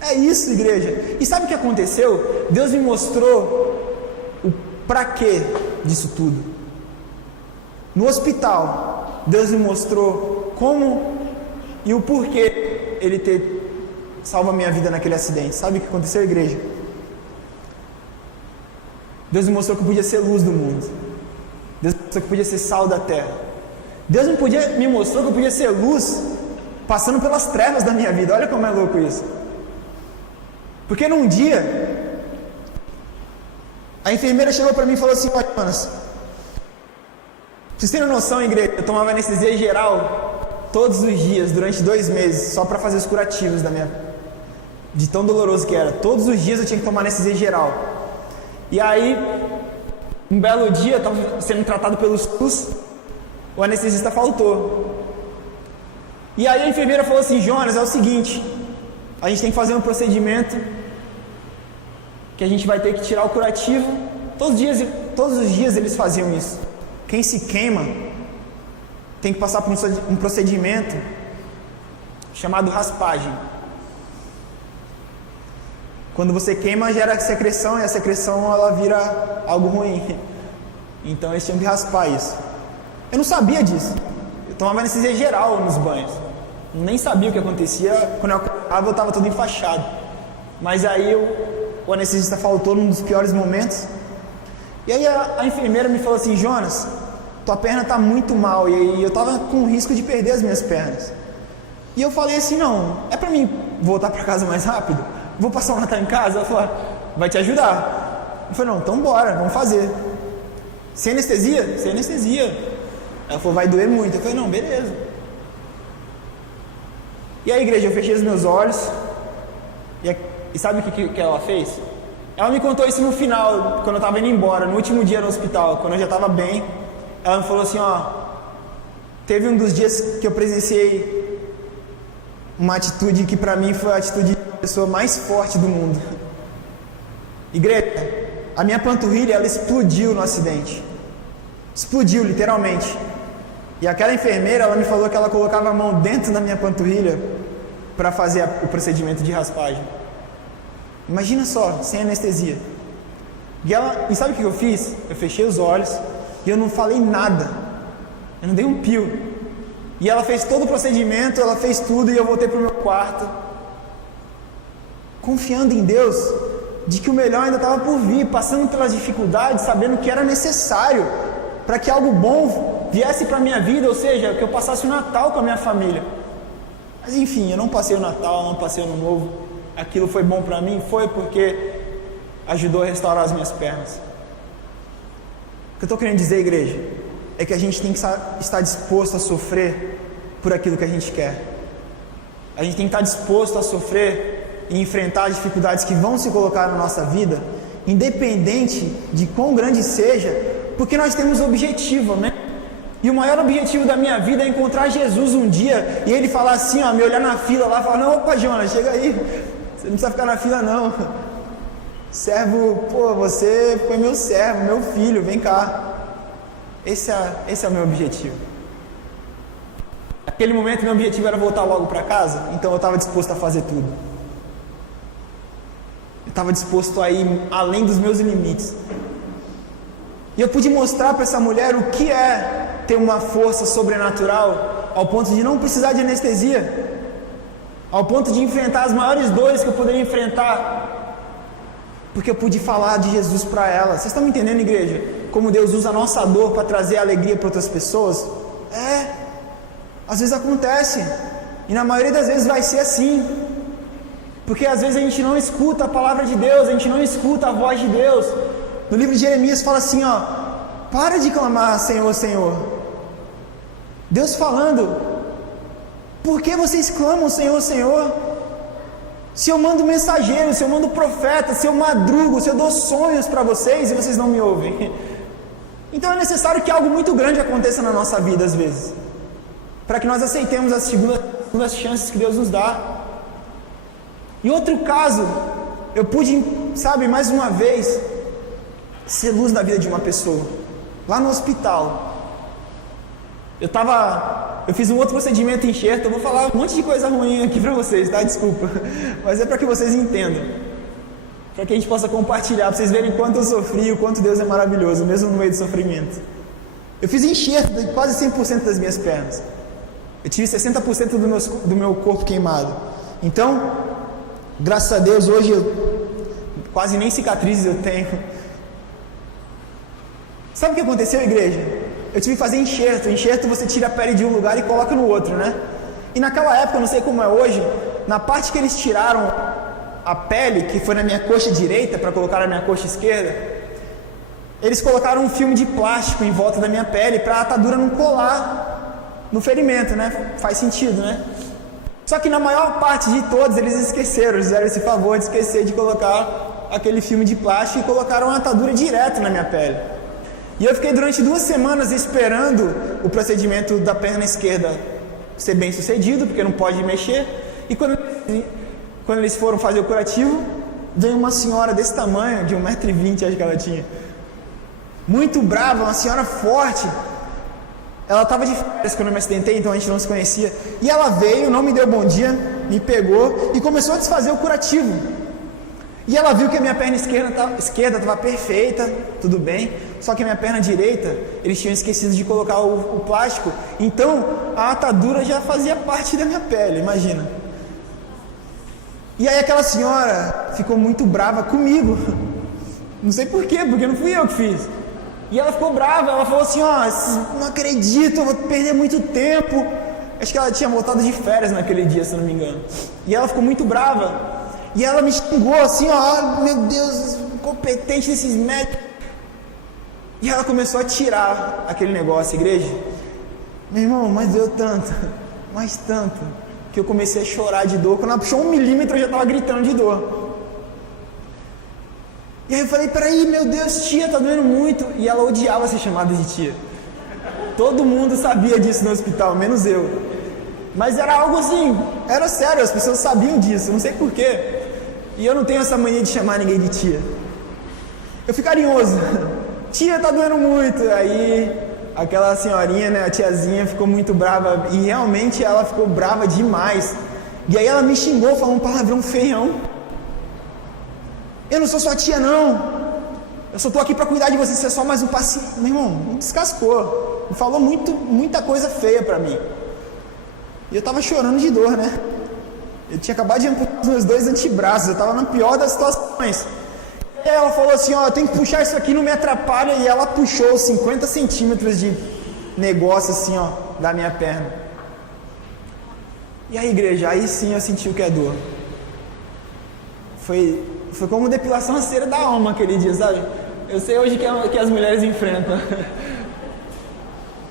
É isso, igreja. E sabe o que aconteceu? Deus me mostrou o pra quê disso tudo. No hospital, Deus me mostrou como e o porquê Ele ter salvo a minha vida naquele acidente. Sabe o que aconteceu, igreja? Deus me mostrou que eu podia ser luz do mundo. Deus me mostrou que eu podia ser sal da terra. Deus me mostrou que eu podia ser luz passando pelas trevas da minha vida. Olha como é louco isso. Porque num dia, a enfermeira chegou para mim e falou assim, ó, Jonas, vocês têm noção, igreja, eu tomava anestesia geral todos os dias, durante 2 meses, só para fazer os curativos de tão doloroso que era. Todos os dias eu tinha que tomar anestesia geral. E aí, um belo dia, eu estava sendo tratado pelo SUS, o anestesista faltou. E aí a enfermeira falou assim, Jonas, é o seguinte, a gente tem que fazer um procedimento que a gente vai ter que tirar o curativo. Todos os dias eles faziam isso. Quem se queima tem que passar por um procedimento chamado raspagem. Quando você queima, gera secreção, e a secreção ela vira algo ruim. Então eles tinham que raspar isso. Eu não sabia disso. Eu tomava anestesia geral nos banhos. Nem sabia o que acontecia. Quando eu acordava, eu estava todo enfaixado. Mas aí o anestesista faltou num dos piores momentos. E aí a enfermeira me falou assim, Jonas, tua perna está muito mal. E aí eu estava com risco de perder as minhas pernas. E eu falei assim, não, é para mim voltar para casa mais rápido? Vou passar o Natal em casa? Ela falou, vai te ajudar. Eu falei, não, então bora, vamos fazer. Sem anestesia? Sem anestesia. Ela falou, vai doer muito. Eu falei, não, beleza. E aí, igreja, eu fechei os meus olhos. E sabe o que ela fez? Ela me contou isso no final, quando eu estava indo embora, no último dia no hospital, quando eu já estava bem. Ela me falou assim, ó, teve um dos dias que eu presenciei uma atitude que para mim foi a atitude da pessoa mais forte do mundo. Igreja, a minha panturrilha, ela explodiu no acidente. Explodiu, literalmente. E aquela enfermeira, ela me falou que ela colocava a mão dentro da minha panturrilha para fazer o procedimento de raspagem. Imagina só, sem anestesia. E sabe o que eu fiz? Eu fechei os olhos e eu não falei nada. Eu não dei um pio. E ela fez todo o procedimento, ela fez tudo e eu voltei para o meu quarto, confiando em Deus, de que o melhor ainda estava por vir, passando pelas dificuldades, sabendo que era necessário para que algo bom viesse para a minha vida, ou seja, que eu passasse o Natal com a minha família. Mas enfim, eu não passei o Natal, não passei o Ano Novo. Aquilo foi bom para mim? Foi porque ajudou a restaurar as minhas pernas. O que eu estou querendo dizer, igreja, é que a gente tem que estar disposto a sofrer por aquilo que a gente quer. A gente tem que estar disposto a sofrer e enfrentar as dificuldades que vão se colocar na nossa vida, independente de quão grande seja, Porque nós temos objetivo, né? E o maior objetivo da minha vida é encontrar Jesus um dia e ele falar assim, ó, me olhar na fila lá e falar, não, opa, Jonas, chega aí, você não precisa ficar na fila não. Servo, pô, você foi meu servo, meu filho, vem cá. Esse é o meu objetivo. Naquele momento meu objetivo era voltar logo para casa, então eu estava disposto a fazer tudo. Eu estava disposto a ir além dos meus limites. E eu pude mostrar para essa mulher o que é ter uma força sobrenatural ao ponto de não precisar de anestesia, ao ponto de enfrentar as maiores dores que eu poderia enfrentar, porque eu pude falar de Jesus para ela. Vocês estão me entendendo, igreja? Como Deus usa a nossa dor para trazer alegria para outras pessoas? Às vezes acontece, e na maioria das vezes vai ser assim, porque às vezes a gente não escuta a palavra de Deus, a gente não escuta a voz de Deus. No livro de Jeremias fala assim, ó, para de clamar Senhor, Senhor. Deus falando, por que vocês clamam Senhor, Senhor? Se eu mando mensageiro, se eu mando profeta, se eu madrugo, se eu dou sonhos para vocês e vocês não me ouvem. Então é necessário que algo muito grande aconteça na nossa vida às vezes, para que nós aceitemos as segundas chances que Deus nos dá. Em outro caso, eu pude, mais uma vez, ser luz na vida de uma pessoa, lá no hospital. Eu fiz um outro procedimento em enxerto, eu vou falar um monte de coisa ruim aqui para vocês, tá? Desculpa, mas é para que vocês entendam, para que a gente possa compartilhar, para vocês verem quanto eu sofri, o quanto Deus é maravilhoso, mesmo no meio do sofrimento. Eu fiz enxerto de quase 100% das minhas pernas, eu tive 60% do meu corpo queimado, então, graças a Deus, hoje quase nem cicatrizes eu tenho. Sabe o que aconteceu, igreja? Eu tive que fazer enxerto. Enxerto você tira a pele de um lugar e coloca no outro, né? E naquela época, eu não sei como é hoje, na parte que eles tiraram a pele, que foi na minha coxa direita, para colocar na minha coxa esquerda, eles colocaram um filme de plástico em volta da minha pele para a atadura não colar no ferimento, né? Faz sentido, né? Só que na maior parte de todos, eles esqueceram, eles fizeram esse favor de esquecer de colocar aquele filme de plástico e colocaram uma atadura direto na minha pele. E eu fiquei durante 2 semanas esperando o procedimento da perna esquerda ser bem sucedido, porque não pode mexer. E quando eles foram fazer o curativo, veio uma senhora desse tamanho, de 1,20 m, acho que ela tinha, muito brava, uma senhora forte. Ela estava de férias quando eu me acidentei, então a gente não se conhecia. E ela veio, não me deu bom dia, me pegou e começou a desfazer o curativo. E ela viu que a minha perna esquerda estava perfeita, tudo bem. Só que a minha perna direita, eles tinham esquecido de colocar o plástico. Então, a atadura já fazia parte da minha pele, imagina. E aí aquela senhora ficou muito brava comigo. Não sei por quê, porque não fui eu que fiz. E ela ficou brava, ela falou assim, ó, não acredito, eu vou perder muito tempo. Acho que ela tinha voltado de férias naquele dia, se eu não me engano. E ela ficou muito brava. E ela me xingou assim, ó, meu Deus, incompetente desses médicos. E ela começou a tirar aquele negócio, igreja. Meu irmão, mas doeu tanto, mas tanto, que eu comecei a chorar de dor. Quando ela puxou 1 milímetro, eu já estava gritando de dor. E aí eu falei, peraí, meu Deus, tia, tá doendo muito. E ela odiava ser chamada de tia. Todo mundo sabia disso no hospital, menos eu. Mas era algo assim, era sério, as pessoas sabiam disso, não sei porquê. E eu não tenho essa mania de chamar ninguém de tia. Eu fico carinhoso. Tia, tá doendo muito. Aí aquela senhorinha, né, a tiazinha, ficou muito brava. E realmente ela ficou brava demais. E aí ela me xingou, falou um palavrão feião. Eu não sou sua tia, não. Eu só tô aqui para cuidar de você, você é só mais um paciente. Meu irmão, me descascou. Me falou muita coisa feia para mim. E eu tava chorando de dor, né? Eu tinha acabado de amputar os meus 2 antebraços. Eu tava na pior das situações. E aí ela falou assim, ó, eu tenho que puxar isso aqui, não me atrapalha. E ela puxou 50 centímetros de negócio assim, ó, da minha perna. E aí, igreja, aí sim eu senti o que é dor. Foi como depilação a cera da alma aquele dia, sabe? Eu sei hoje que as mulheres enfrentam.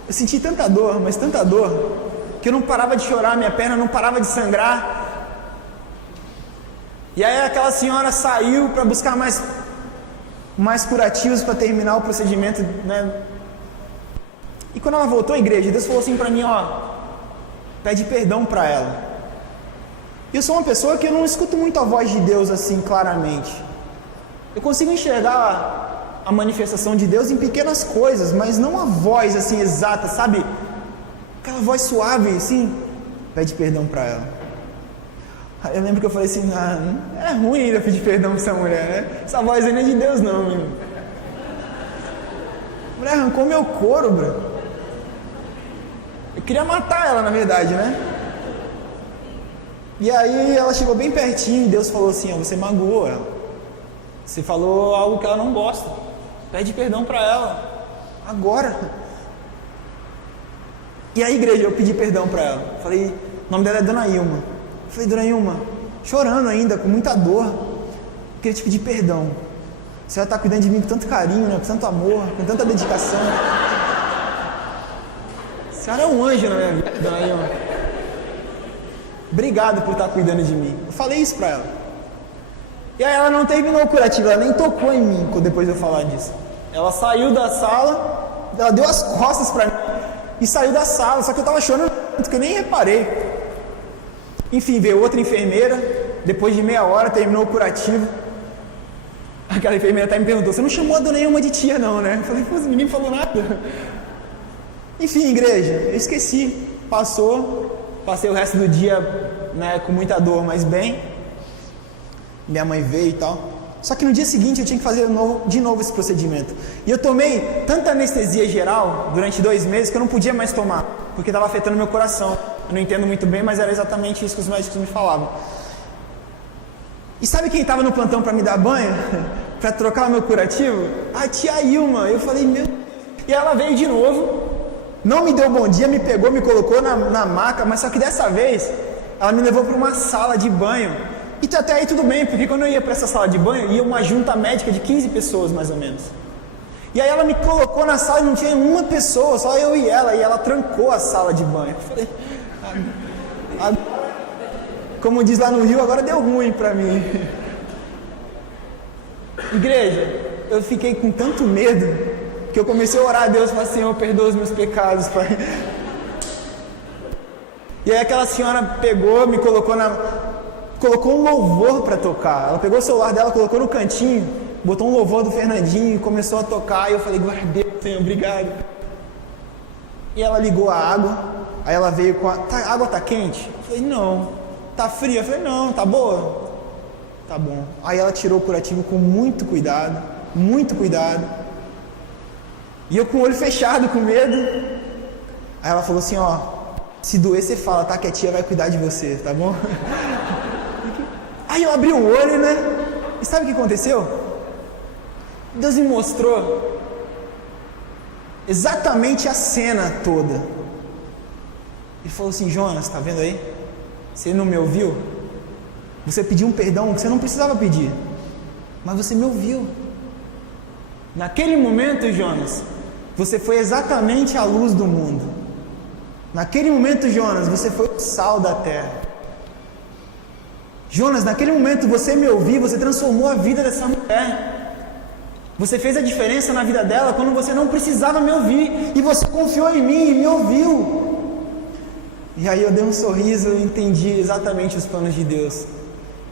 Eu senti tanta dor, mas tanta dor, que eu não parava de chorar, minha perna não parava de sangrar. E aí aquela senhora saiu para buscar mais mais curativos para terminar o procedimento, né? E quando ela voltou à igreja, Deus falou assim para mim, ó, pede perdão para ela. E eu sou uma pessoa que eu não escuto muito a voz de Deus assim claramente. Eu consigo enxergar a manifestação de Deus em pequenas coisas, mas não a voz assim exata, sabe? Aquela voz suave assim, pede perdão para ela. Eu lembro que eu falei assim, é ruim ainda pedir perdão para essa mulher, né? Essa voz aí não é de Deus não, meu. A mulher arrancou meu couro, bro. Eu queria matar ela, na verdade, né? E aí ela chegou bem pertinho e Deus falou assim, ó, você magoou ela. Você falou algo que ela não gosta. Pede perdão para ela. Agora. E aí, igreja, eu pedi perdão para ela. Falei, o nome dela é Dona Ilma. Falei, Dona Ilma, chorando ainda, com muita dor, eu queria te pedir perdão. Você já está cuidando de mim com tanto carinho, né? Com tanto amor, com tanta dedicação. A senhora é um anjo na minha vida, Dona Ilma. Obrigado por estar cuidando de mim. Eu falei isso para ela. E aí ela não terminou o curativo, ela nem tocou em mim depois de eu falar disso. Ela saiu da sala, ela deu as costas para mim e saiu da sala, só que eu estava chorando tanto que eu nem reparei. Enfim, veio outra enfermeira, depois de meia hora terminou o curativo. Aquela enfermeira até me perguntou, você não chamou a Dona Ilma de tia não, né? Eu falei, pô, ninguém falou nada. Enfim, igreja, eu esqueci, passei o resto do dia, né, com muita dor, mas bem. Minha mãe veio e tal. Só que no dia seguinte eu tinha que fazer de novo esse procedimento. E eu tomei tanta anestesia geral durante 2 meses que eu não podia mais tomar, porque estava afetando meu coração. Eu não entendo muito bem, mas era exatamente isso que os médicos me falavam. E sabe quem estava no plantão para me dar banho? Para trocar o meu curativo? A tia Ilma. Eu falei, meu... E ela veio de novo, não me deu bom dia, me pegou, me colocou na maca, mas só que dessa vez ela me levou para uma sala de banho. E até aí tudo bem, porque quando eu ia para essa sala de banho, ia uma junta médica de 15 pessoas mais ou menos. E aí ela me colocou na sala e não tinha uma pessoa, só eu e ela trancou a sala de banho. Eu falei, como diz lá no Rio, agora deu ruim para mim. Igreja, eu fiquei com tanto medo que eu comecei a orar a Deus e falei, Senhor, perdoa os meus pecados, Pai. E aí aquela senhora pegou, me colocou um louvor para tocar. Ela pegou o celular dela, colocou no cantinho, botou um louvor do Fernandinho e começou a tocar. E eu falei, glória a Deus, Senhor, obrigado. E ela ligou a água, aí ela veio com a água tá quente? Eu falei, não. Tá fria? Eu falei, não, tá boa? Tá bom. Aí ela tirou o curativo com muito cuidado, muito cuidado. E eu com o olho fechado, com medo. Aí ela falou assim, ó, se doer você fala, tá? Que a tia vai cuidar de você, tá bom? Aí eu abri o olho, né? E sabe o que aconteceu? Deus me mostrou exatamente a cena toda. Ele falou assim, Jonas, tá vendo aí? Você não me ouviu? Você pediu um perdão que você não precisava pedir, mas você me ouviu. Naquele momento, Jonas, você foi exatamente a luz do mundo. Naquele momento, Jonas, você foi o sal da terra. Jonas, naquele momento você me ouviu, você transformou a vida dessa mulher. Você fez a diferença na vida dela quando você não precisava me ouvir. E você confiou em mim e me ouviu. E aí eu dei um sorriso e entendi exatamente os planos de Deus.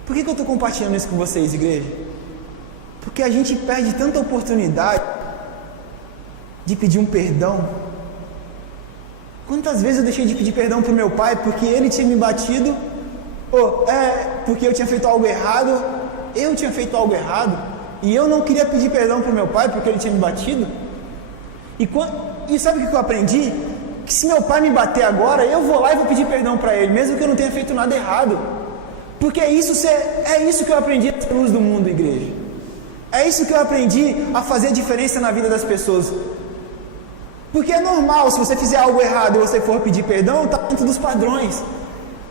Por que eu estou compartilhando isso com vocês, igreja? Porque a gente perde tanta oportunidade de pedir um perdão. Quantas vezes eu deixei de pedir perdão para o meu pai porque ele tinha me batido? Porque eu tinha feito algo errado, e eu não queria pedir perdão para o meu pai porque ele tinha me batido. E sabe o que eu aprendi? Que se meu pai me bater agora, eu vou lá e vou pedir perdão para ele, mesmo que eu não tenha feito nada errado. Porque é isso que eu aprendi a ser luz do mundo, igreja. É isso que eu aprendi a fazer diferença na vida das pessoas. Porque é normal, se você fizer algo errado e você for pedir perdão, está dentro dos padrões.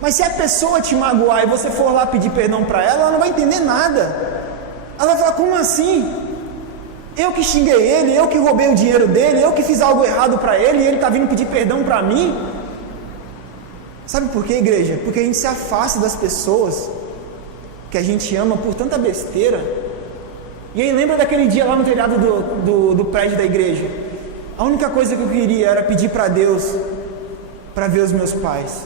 Mas se a pessoa te magoar e você for lá pedir perdão para ela não vai entender nada. Ela vai falar, como assim? Eu que xinguei ele, eu que roubei o dinheiro dele, eu que fiz algo errado para ele e ele está vindo pedir perdão para mim? Sabe por quê, igreja? Porque a gente se afasta das pessoas que a gente ama por tanta besteira. E aí lembra daquele dia lá no telhado do prédio da igreja? A única coisa que eu queria era pedir para Deus para ver os meus pais.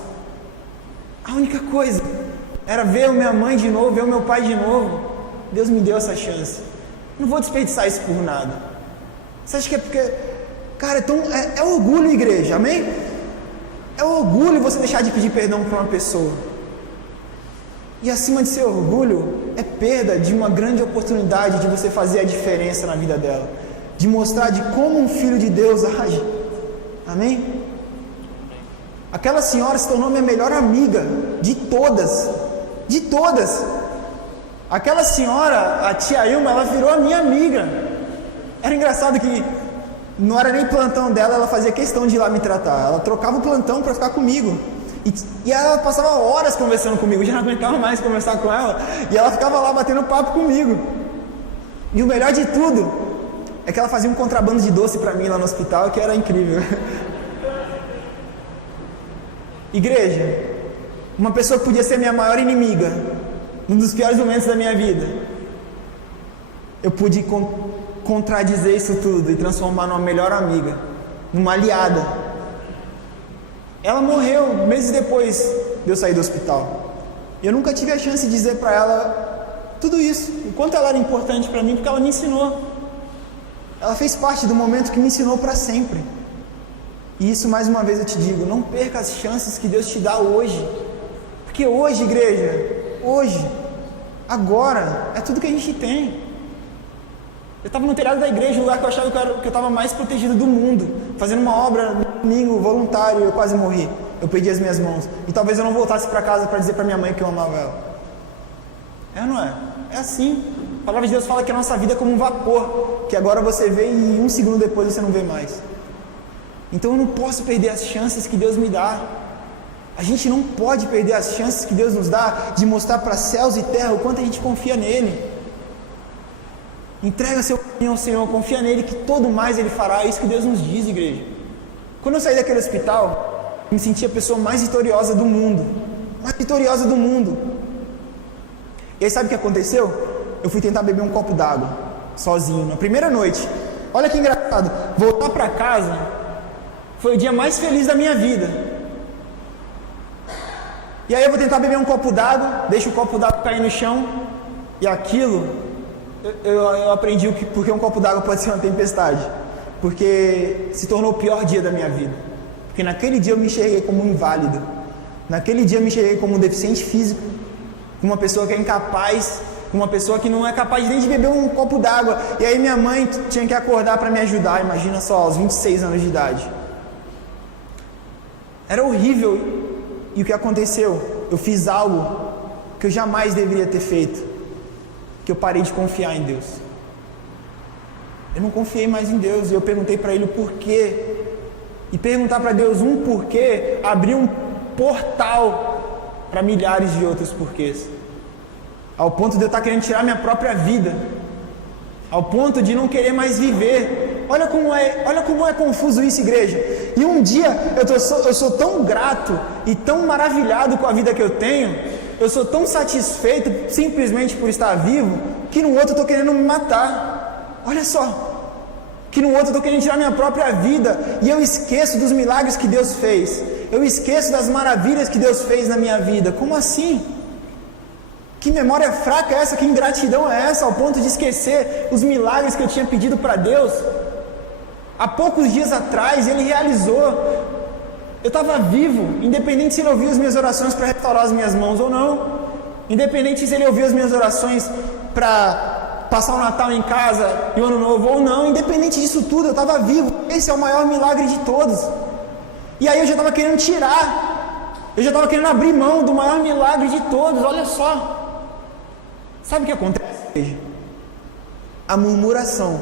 A única coisa era ver minha mãe de novo, ver o meu pai de novo. Deus me deu essa chance. Não vou desperdiçar isso por nada. Você acha que é porque... Cara, então é orgulho, igreja, amém? É orgulho você deixar de pedir perdão para uma pessoa. E acima de ser orgulho, é perda de uma grande oportunidade de você fazer a diferença na vida dela. De mostrar de como um filho de Deus age. Amém? Aquela senhora se tornou minha melhor amiga. De todas. De todas. Aquela senhora, a tia Ilma, ela virou a minha amiga. Era engraçado que não era nem plantão dela, ela fazia questão de ir lá me tratar. Ela trocava o plantão para ficar comigo. E ela passava horas conversando comigo, eu já não aguentava mais conversar com ela. E ela ficava lá batendo papo comigo. E o melhor de tudo é que ela fazia um contrabando de doce para mim lá no hospital, que era incrível. Igreja, uma pessoa que podia ser minha maior inimiga, num dos piores momentos da minha vida, eu pude contradizer isso tudo e transformar numa melhor amiga, numa aliada. Ela morreu meses depois de eu sair do hospital. Eu nunca tive a chance de dizer para ela tudo isso, o quanto ela era importante para mim, porque ela me ensinou. Ela fez parte do momento que me ensinou para sempre. E isso, mais uma vez eu te digo, não perca as chances que Deus te dá hoje. Porque hoje, igreja, hoje, agora, é tudo que a gente tem. Eu estava no telhado da igreja, o lugar que eu achava que eu estava mais protegido do mundo, fazendo uma obra no domingo, voluntário, eu quase morri. Eu perdi as minhas mãos. E talvez eu não voltasse para casa para dizer para minha mãe que eu amava ela. É ou não é? É assim. A palavra de Deus fala que a nossa vida é como um vapor, que agora você vê e 1 segundo depois você não vê mais. Então eu não posso perder as chances que Deus me dá. A gente não pode perder as chances que Deus nos dá de mostrar para céus e terra o quanto a gente confia nele. Entrega seu caminho ao Senhor, confia nele que todo mais ele fará. É isso que Deus nos diz, igreja. Quando eu saí daquele hospital, eu me senti a pessoa mais vitoriosa do mundo. Mais vitoriosa do mundo. E aí sabe o que aconteceu? Eu fui tentar beber um copo d'água, sozinho, na primeira noite. Olha que engraçado, voltar para casa foi o dia mais feliz da minha vida. E aí eu vou tentar beber um copo d'água, deixo o copo d'água cair no chão, e aquilo... Eu aprendi porque um copo d'água pode ser uma tempestade. Porque se tornou o pior dia da minha vida. Porque naquele dia eu me enxerguei como um inválido. Naquele dia eu me enxerguei como um deficiente físico. Como uma pessoa que é incapaz. Uma pessoa que não é capaz nem de beber um copo d'água. E aí minha mãe tinha que acordar para me ajudar. Imagina só, aos 26 anos de idade. Era horrível. E o que aconteceu? Eu fiz algo que eu jamais deveria ter feito. Que eu parei de confiar em Deus. Eu não confiei mais em Deus. E eu perguntei para Ele o porquê. E perguntar para Deus um porquê abriu um portal para milhares de outros porquês. Ao ponto de eu estar querendo tirar minha própria vida. Ao ponto de não querer mais viver. Olha como é confuso isso, igreja. E um dia eu sou tão grato e tão maravilhado com a vida que eu tenho. Eu sou tão satisfeito simplesmente por estar vivo, que no outro eu estou querendo me matar. Olha só, que no outro eu estou querendo tirar minha própria vida, e eu esqueço dos milagres que Deus fez, eu esqueço das maravilhas que Deus fez na minha vida. Como assim? Que memória fraca é essa? Que ingratidão é essa, ao ponto de esquecer os milagres que eu tinha pedido para Deus? Há poucos dias atrás Ele realizou. Eu estava vivo, independente se Ele ouviu as minhas orações para restaurar as minhas mãos ou não, independente se Ele ouviu as minhas orações para passar o Natal em casa e o Ano Novo ou não, independente disso tudo, eu estava vivo. Esse é o maior milagre de todos. E aí eu já estava querendo tirar, eu já estava querendo abrir mão do maior milagre de todos. Olha só, sabe o que acontece? A murmuração,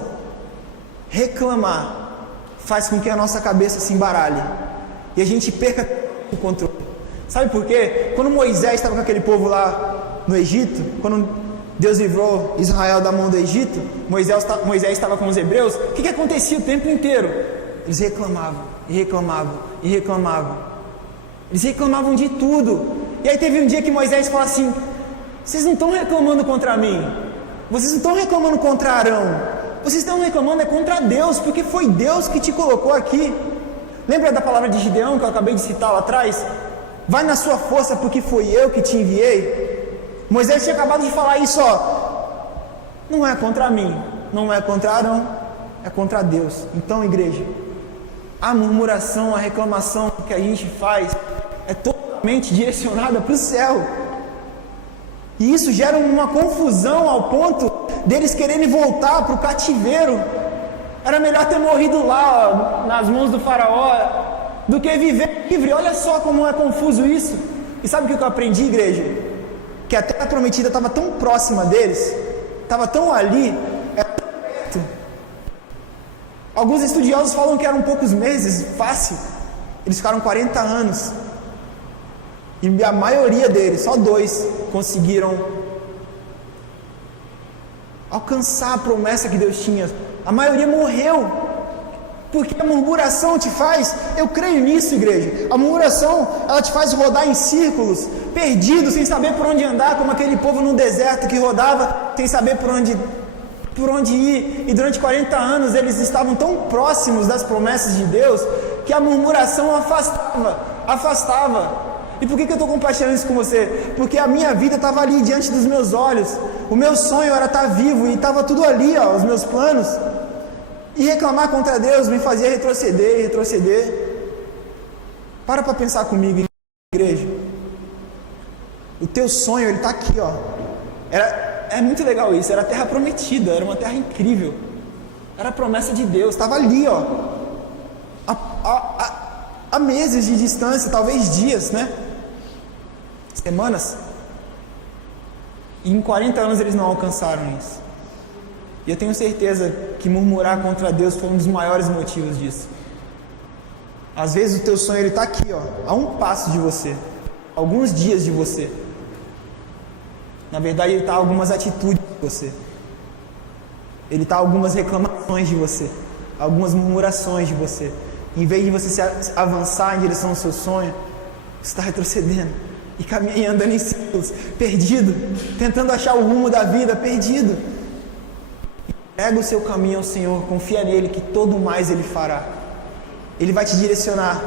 reclamar, faz com que a nossa cabeça se embaralhe e a gente perca o controle. Sabe por quê? Quando Moisés estava com aquele povo lá no Egito, quando Deus livrou Israel da mão do Egito, Moisés estava com os hebreus, o que acontecia o tempo inteiro? Eles reclamavam, e reclamavam, e reclamavam. Eles reclamavam de tudo. E aí teve um dia que Moisés falou assim: vocês não estão reclamando contra mim, Vocês não estão reclamando contra Arão. Vocês estão reclamando contra Deus, porque foi Deus que te colocou aqui. Lembra da palavra de Gideão que eu acabei de citar lá atrás? Vai na sua força, porque foi eu que te enviei. Moisés tinha acabado de falar isso, Não é contra mim, não é contra Arão, é contra Deus. Então, igreja, a murmuração, a reclamação que a gente faz é totalmente direcionada para o céu. E isso gera uma confusão ao ponto deles quererem voltar para o cativeiro. Era melhor ter morrido lá, nas mãos do faraó, do que viver livre. Olha só como é confuso isso. E sabe o que eu aprendi, igreja? Que a terra prometida estava tão próxima deles, estava tão ali, era tão perto. Alguns estudiosos falam que eram poucos meses, fácil. Eles ficaram 40 anos. E a maioria deles, só 2, conseguiram alcançar a promessa que Deus tinha. A maioria morreu. Porque a murmuração te faz, eu creio nisso, igreja. A murmuração, ela te faz rodar em círculos, perdido, sem saber por onde andar, como aquele povo no deserto que rodava sem saber por onde ir. E durante 40 anos eles estavam tão próximos das promessas de Deus que a murmuração afastava. E por que eu estou compartilhando isso com você? Porque a minha vida estava ali diante dos meus olhos. O meu sonho era estar vivo e estava tudo ali, os meus planos. E reclamar contra Deus me fazia retroceder. Para pensar comigo, igreja. O teu sonho, ele está aqui, É muito legal isso. Era a terra prometida, era uma terra incrível. Era a promessa de Deus, estava ali, há meses de distância, talvez dias, né? Semanas. E em 40 anos eles não alcançaram isso. E eu tenho certeza que murmurar contra Deus foi um dos maiores motivos disso. Às vezes o teu sonho está aqui, a um passo de você, alguns dias de você. Na verdade ele está a algumas atitudes de você. Ele está a algumas reclamações de você, algumas murmurações de você. Em vez de você se avançar em direção ao seu sonho, você está retrocedendo e caminhando, andando em círculos, perdido, tentando achar o rumo da vida, perdido. Pega o seu caminho ao Senhor, confia nele que todo mais ele fará. Ele vai te direcionar.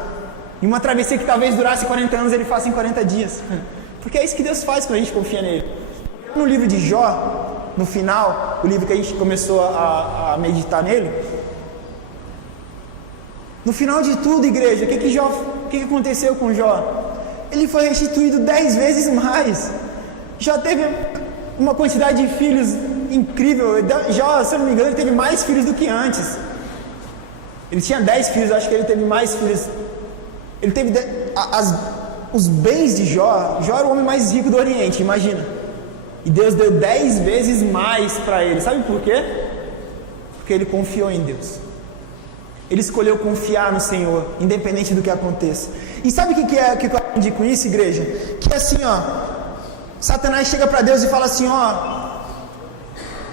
E uma travessia que talvez durasse 40 anos, ele faça em 40 dias. Porque é isso que Deus faz quando a gente confia nele. No livro de Jó, no final, o livro que a gente começou a meditar nele, no final de tudo, igreja, o que aconteceu com Jó? Ele foi restituído 10 vezes mais. Jó teve uma quantidade de filhos incrível. Jó, se eu não me engano, ele teve mais filhos do que antes. Ele tinha 10 filhos, acho que ele teve mais filhos. Ele teve os bens de Jó. Jó era o homem mais rico do Oriente, imagina. E Deus deu 10 vezes mais para ele. Sabe por quê? Porque ele confiou em Deus. Ele escolheu confiar no Senhor, independente do que aconteça. E sabe o que eu aprendi com isso, igreja? Que é assim, Satanás chega para Deus e fala assim,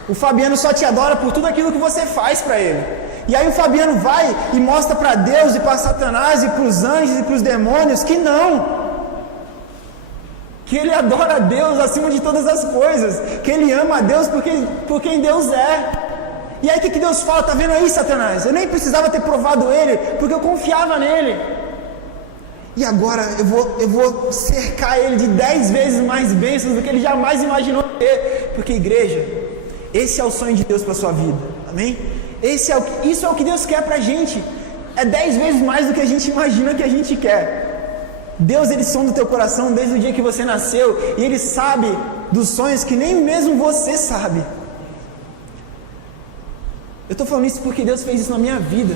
o Fabiano só te adora por tudo aquilo que você faz para ele. E aí o Fabiano vai e mostra para Deus e para Satanás e para os anjos e para os demônios que não. Que ele adora a Deus acima de todas as coisas. Que ele ama a Deus por quem Deus é. E aí o que Deus fala? Tá vendo aí, Satanás? Eu nem precisava ter provado ele, porque eu confiava nele. E agora eu vou cercar ele de 10 vezes mais bênçãos do que ele jamais imaginou ter. Porque, igreja, esse é o sonho de Deus para a sua vida. Amém? Isso é o que Deus quer para a gente. É 10 vezes mais do que a gente imagina que a gente quer. Deus, ele sonda o teu coração desde o dia que você nasceu. E ele sabe dos sonhos que nem mesmo você sabe. Eu estou falando isso porque Deus fez isso na minha vida.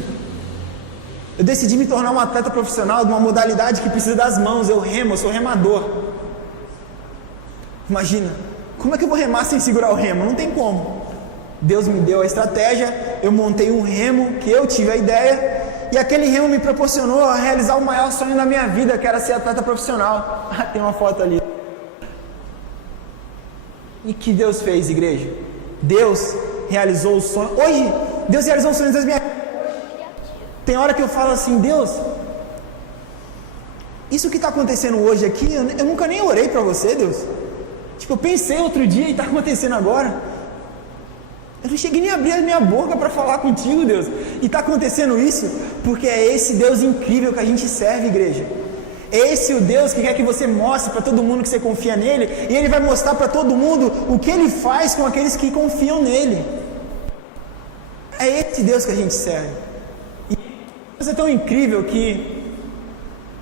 Eu decidi me tornar um atleta profissional de uma modalidade que precisa das mãos. Eu sou remador. Imagina, como é que eu vou remar sem segurar o remo? Não tem como. Deus me deu a estratégia, eu montei um remo que eu tive a ideia, e aquele remo me proporcionou a realizar o maior sonho da minha vida, que era ser atleta profissional. Tem uma foto ali. E que Deus fez, igreja? Deus realizou o sonho. Hoje, Deus realizou os sonhos das minhas. Tem hora que eu falo assim, Deus, isso que está acontecendo hoje aqui, eu nunca nem orei para você, Deus. Tipo, eu pensei outro dia e está acontecendo agora. Eu não cheguei nem a abrir a minha boca para falar contigo, Deus. E está acontecendo isso porque é esse Deus incrível que a gente serve, igreja. É esse o Deus que quer que você mostre para todo mundo que você confia nele, e ele vai mostrar para todo mundo o que ele faz com aqueles que confiam nele. É esse Deus que a gente serve. E Deus é tão incrível que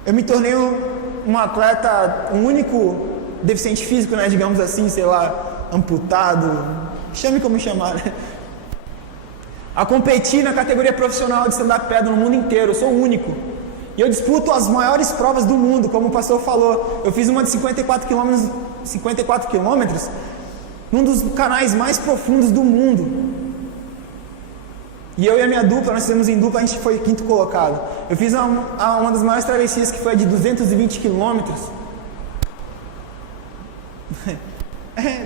eu me tornei um atleta, um único deficiente físico, né, digamos assim, sei lá, amputado, chame como chamar, né? A competir na categoria profissional de stand-up paddle no mundo inteiro. Eu sou o único. E eu disputo as maiores provas do mundo, como o pastor falou. Eu fiz uma de 54 quilômetros num dos canais mais profundos do mundo. E eu e a minha dupla, nós fizemos em dupla, a gente foi quinto colocado. Eu fiz uma das maiores travessias, que foi a de 220 quilômetros.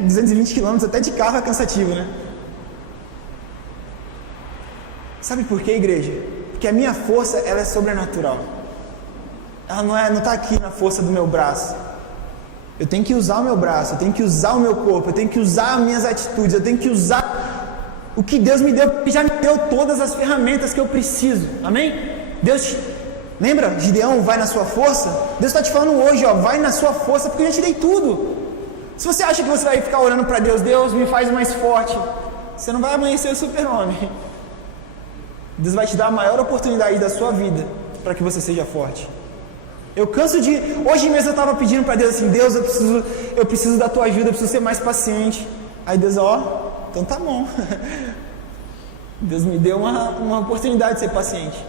220 quilômetros até de carro é cansativo, né? Sabe por quê, igreja? Porque a minha força, ela é sobrenatural. Ela não está aqui na força do meu braço. Eu tenho que usar o meu braço, eu tenho que usar o meu corpo, eu tenho que usar as minhas atitudes, eu tenho que usar o que Deus me deu, porque já me deu todas as ferramentas que eu preciso. Amém? Deus, lembra? Gideão, vai na sua força? Deus está te falando hoje, ó, vai na sua força, porque eu já te dei tudo. Se você acha que você vai ficar orando para Deus, Deus me faz mais forte, você não vai amanhecer o super-homem. Deus vai te dar a maior oportunidade da sua vida para que você seja forte. Eu canso de... Hoje mesmo eu estava pedindo para Deus assim, Deus, eu preciso da tua ajuda, eu preciso ser mais paciente. Aí Deus, ó, então tá bom. Deus me deu uma oportunidade de ser paciente.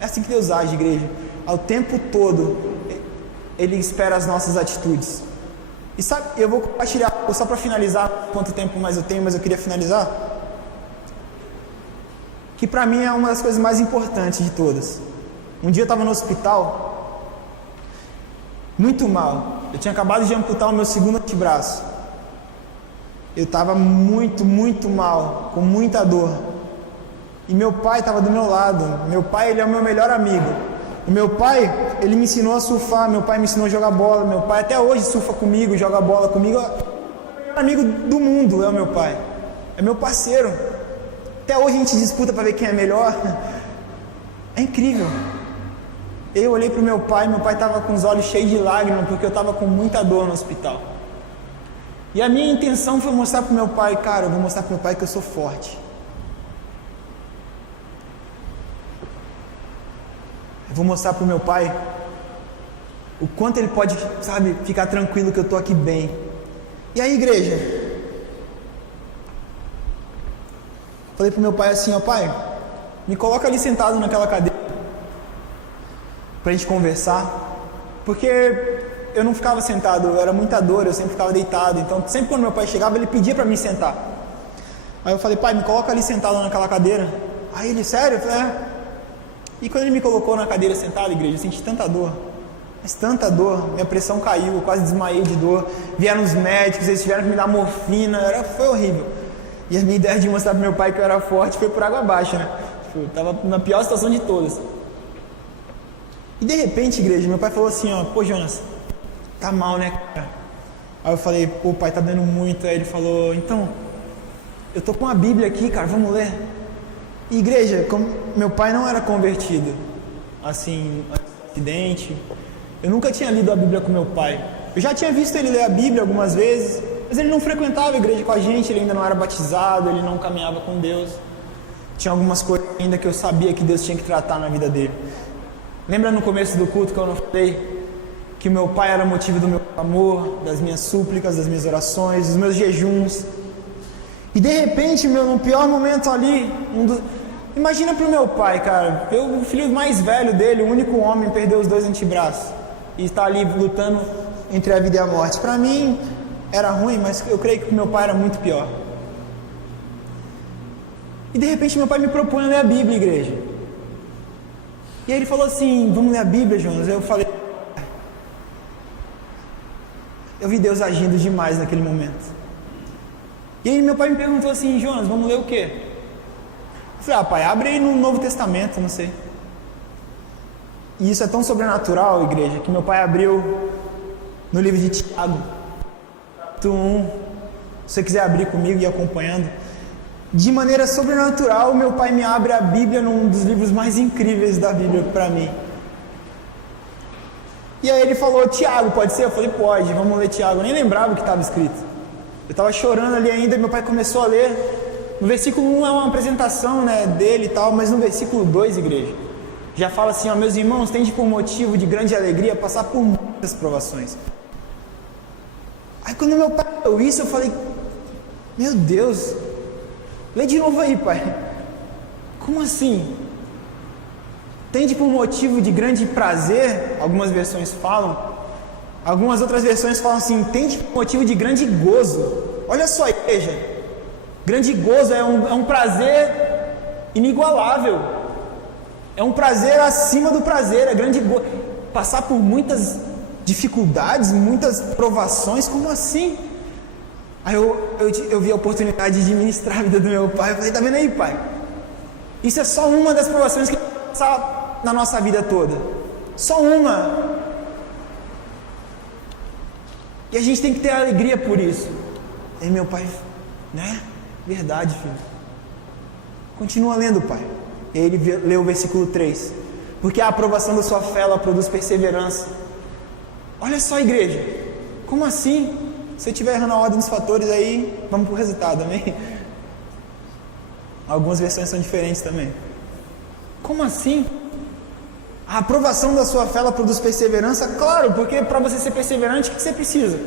É assim que Deus age, igreja. Ao tempo todo, Ele espera as nossas atitudes. E sabe, eu vou compartilhar, só para finalizar, quanto tempo mais eu tenho, mas eu queria finalizar, que para mim é uma das coisas mais importantes de todas. Um dia eu estava no hospital, muito mal. Eu tinha acabado de amputar o meu segundo antebraço. Eu estava muito, muito mal, com muita dor. E meu pai estava do meu lado. Meu pai, ele é o meu melhor amigo. E meu pai, ele me ensinou a surfar, meu pai me ensinou a jogar bola. Meu pai até hoje surfa comigo, joga bola comigo. O melhor amigo do mundo é o meu pai. É meu parceiro. Até hoje a gente disputa para ver quem é melhor. É incrível. Eu olhei para o meu pai estava com os olhos cheios de lágrimas, porque eu estava com muita dor no hospital. E a minha intenção foi mostrar para o meu pai, cara, eu vou mostrar para o meu pai que eu sou forte. Eu vou mostrar para o meu pai o quanto ele pode, sabe, ficar tranquilo que eu estou aqui bem. E aí, igreja? Falei para o meu pai assim, ó, pai, me coloca ali sentado naquela cadeira para a gente conversar, porque eu não ficava sentado, era muita dor, eu sempre ficava deitado, então sempre quando meu pai chegava, ele pedia para mim sentar. Aí eu falei, pai, me coloca ali sentado naquela cadeira. Aí ele, sério? Eu falei, é. E quando ele me colocou na cadeira sentado, igreja, eu senti tanta dor, mas tanta dor, minha pressão caiu, eu quase desmaiei de dor, vieram os médicos, eles tiveram que me dar morfina, foi horrível. E a minha ideia de mostrar para meu pai que eu era forte foi por água abaixo, né? Eu estava na pior situação de todas. E de repente, igreja, meu pai falou assim, ó, pô, Jonas, tá mal, né, cara? Aí eu falei, pô, pai, tá doendo muito. Aí ele falou, então, eu tô com a Bíblia aqui, cara, vamos ler. E, igreja, como meu pai não era convertido, assim, antes do acidente, eu nunca tinha lido a Bíblia com meu pai. Eu já tinha visto ele ler a Bíblia algumas vezes, mas ele não frequentava a igreja com a gente, ele ainda não era batizado, ele não caminhava com Deus. Tinha algumas coisas ainda que eu sabia que Deus tinha que tratar na vida dele. Lembra no começo do culto que eu não falei que meu pai era o motivo do meu amor, das minhas súplicas, das minhas orações, dos meus jejuns? E de repente, no pior momento ali, imagina para o meu pai, cara, o filho mais velho dele, o único homem, perdeu os 2 antebraços e está ali lutando entre a vida e a morte. Para mim era ruim, mas eu creio que o meu pai era muito pior. E de repente meu pai me propõe a ler a Bíblia, igreja. E aí ele falou assim, vamos ler a Bíblia, Jonas? Eu falei, eu vi Deus agindo demais naquele momento. E aí meu pai me perguntou assim, Jonas, vamos ler o quê? Eu falei, pai, abre aí no Novo Testamento, não sei. E isso é tão sobrenatural, igreja, que meu pai abriu no livro de Tiago, capítulo 1. Se você quiser abrir comigo e ir acompanhando. de maneira sobrenatural, meu pai me abre a Bíblia num dos livros mais incríveis da Bíblia para mim. E aí ele falou, Tiago, pode ser? Eu falei, pode, vamos ler Tiago. Eu nem lembrava o que estava escrito. Eu estava chorando ali ainda, meu pai começou a ler. No versículo 1 é uma apresentação, né, dele e tal, mas no versículo 2, igreja, já fala assim, ó, meus irmãos, tende por motivo de grande alegria passar por muitas provações. Aí quando meu pai falou isso, eu falei, meu Deus, lê de novo aí, pai. Como assim? Tende por motivo de grande prazer, algumas versões falam, algumas outras versões falam assim, tende por motivo de grande gozo. Olha só, igreja, grande gozo é um prazer inigualável, é um prazer acima do prazer, é grande gozo. Passar por muitas dificuldades, muitas provações, como assim? Aí eu vi a oportunidade de ministrar a vida do meu pai, eu falei, tá vendo aí, pai? Isso é só uma das provações que passar na nossa vida toda, só uma. E a gente tem que ter alegria por isso. E meu pai, né? Verdade, filho. Continua lendo, pai. E ele leu o versículo 3. Porque a aprovação da sua fé, ela produz perseverança. Olha só, igreja. Como assim? Se eu estiver errando a ordem dos fatores aí, vamos pro resultado, amém? Algumas versões são diferentes também. Como assim? A aprovação da sua fé, ela produz perseverança? Claro, porque para você ser perseverante, o que você precisa?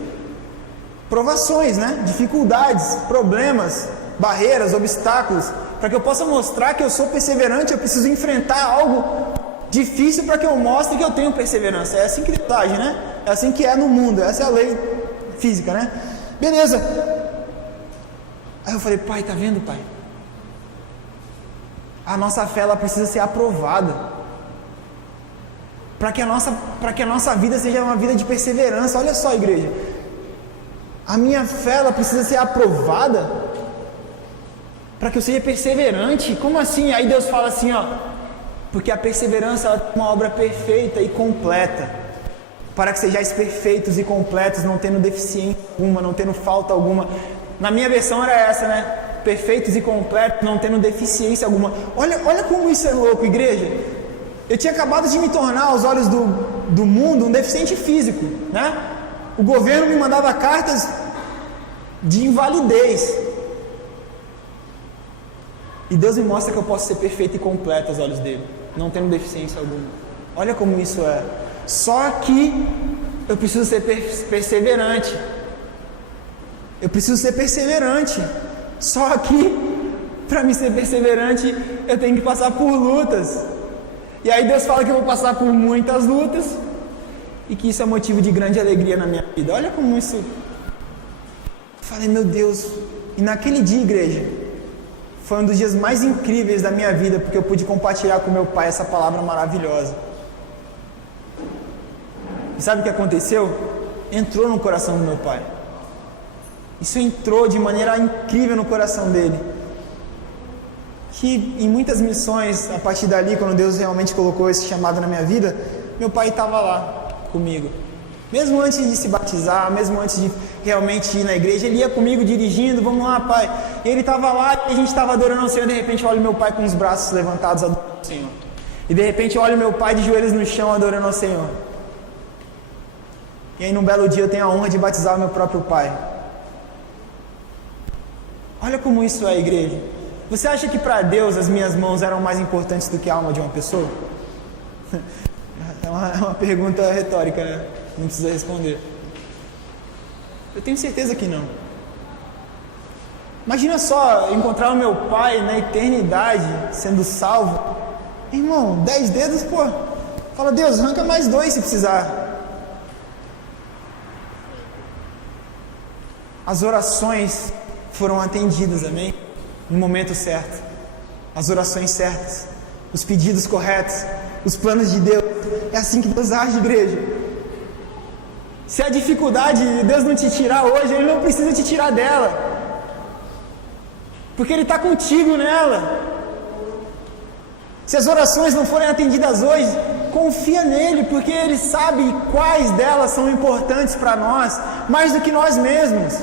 Provações, né? Dificuldades, problemas, barreiras, obstáculos. Para que eu possa mostrar que eu sou perseverante, eu preciso enfrentar algo difícil para que eu mostre que eu tenho perseverança. É assim que Deus age, né? É assim que é no mundo, essa é a lei física, né? Beleza. Aí eu falei, pai, tá vendo, pai? A nossa fé, ela precisa ser aprovada. Para que a nossa vida seja uma vida de perseverança. Olha só, igreja. A minha fé, ela precisa ser aprovada para que eu seja perseverante. Como assim? Aí Deus fala assim, ó, porque a perseverança, ela tem uma obra perfeita e completa, para que sejais perfeitos e completos, não tendo deficiência alguma, não tendo falta alguma. Na minha versão era essa, né? Perfeitos e completos, não tendo deficiência alguma. Olha como isso é louco, igreja. Eu tinha acabado de me tornar, aos olhos do mundo, um deficiente físico, né? O governo me mandava cartas de invalidez. E Deus me mostra que eu posso ser perfeito e completo aos olhos dele, não tendo deficiência alguma. Olha como isso é. Só que eu preciso ser perseverante. Eu preciso ser perseverante. Só que, para mim ser perseverante, eu tenho que passar por lutas. E aí Deus fala que eu vou passar por muitas lutas e que isso é motivo de grande alegria na minha vida. Olha como isso... Eu falei, meu Deus. E naquele dia, igreja, foi um dos dias mais incríveis da minha vida, porque eu pude compartilhar com meu pai essa palavra maravilhosa. E sabe o que aconteceu? Entrou no coração do meu pai. Isso entrou de maneira incrível no coração dele. Que em muitas missões, a partir dali, quando Deus realmente colocou esse chamado na minha vida, meu pai estava lá comigo. Mesmo antes de se batizar, mesmo antes de realmente ir na igreja, ele ia comigo dirigindo, vamos lá, pai. E ele estava lá, e a gente estava adorando ao Senhor, de repente eu olho meu pai com os braços levantados adorando ao Senhor. E de repente eu olho meu pai de joelhos no chão adorando ao Senhor. E aí num belo dia eu tenho a honra de batizar o meu próprio pai. Olha como isso é, igreja. Você acha que para Deus as minhas mãos eram mais importantes do que a alma de uma pessoa? É uma pergunta retórica, né? Não precisa responder. Eu tenho certeza que não. Imagina só encontrar o meu pai na eternidade sendo salvo. Irmão, 10 dedos, pô. Fala, Deus, arranca mais 2 se precisar. As orações foram atendidas, amém? No momento certo, as orações certas, os pedidos corretos, os planos de Deus. É assim que Deus age, igreja. Se a dificuldade de Deus não te tirar hoje, Ele não precisa te tirar dela, porque Ele está contigo nela. Se as orações não forem atendidas hoje, confia nele, porque Ele sabe quais delas são importantes para nós, mais do que nós mesmos.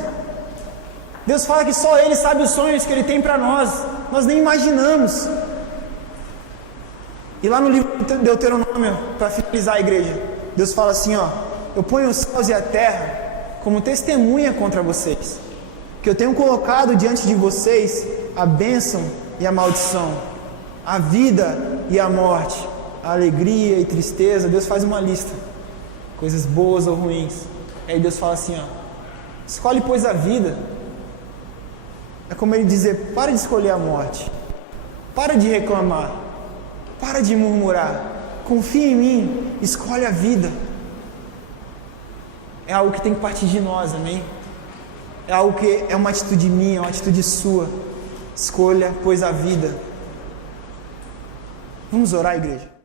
Deus fala que só Ele sabe os sonhos que Ele tem para nós. Nós nem imaginamos. E lá no livro de Deuteronômio, para finalizar a igreja, Deus fala assim, ó: eu ponho os céus e a terra como testemunha contra vocês, que eu tenho colocado diante de vocês a bênção e a maldição, a vida e a morte, a alegria e tristeza. Deus faz uma lista, coisas boas ou ruins. Aí Deus fala assim, ó: escolhe, pois, a vida. É como Ele dizer: para de escolher a morte, para de reclamar, para de murmurar, confia em mim, escolhe a vida. É algo que tem que partir de nós, amém? É algo que é uma atitude minha, uma atitude sua. Escolha, pois, a vida. Vamos orar, igreja?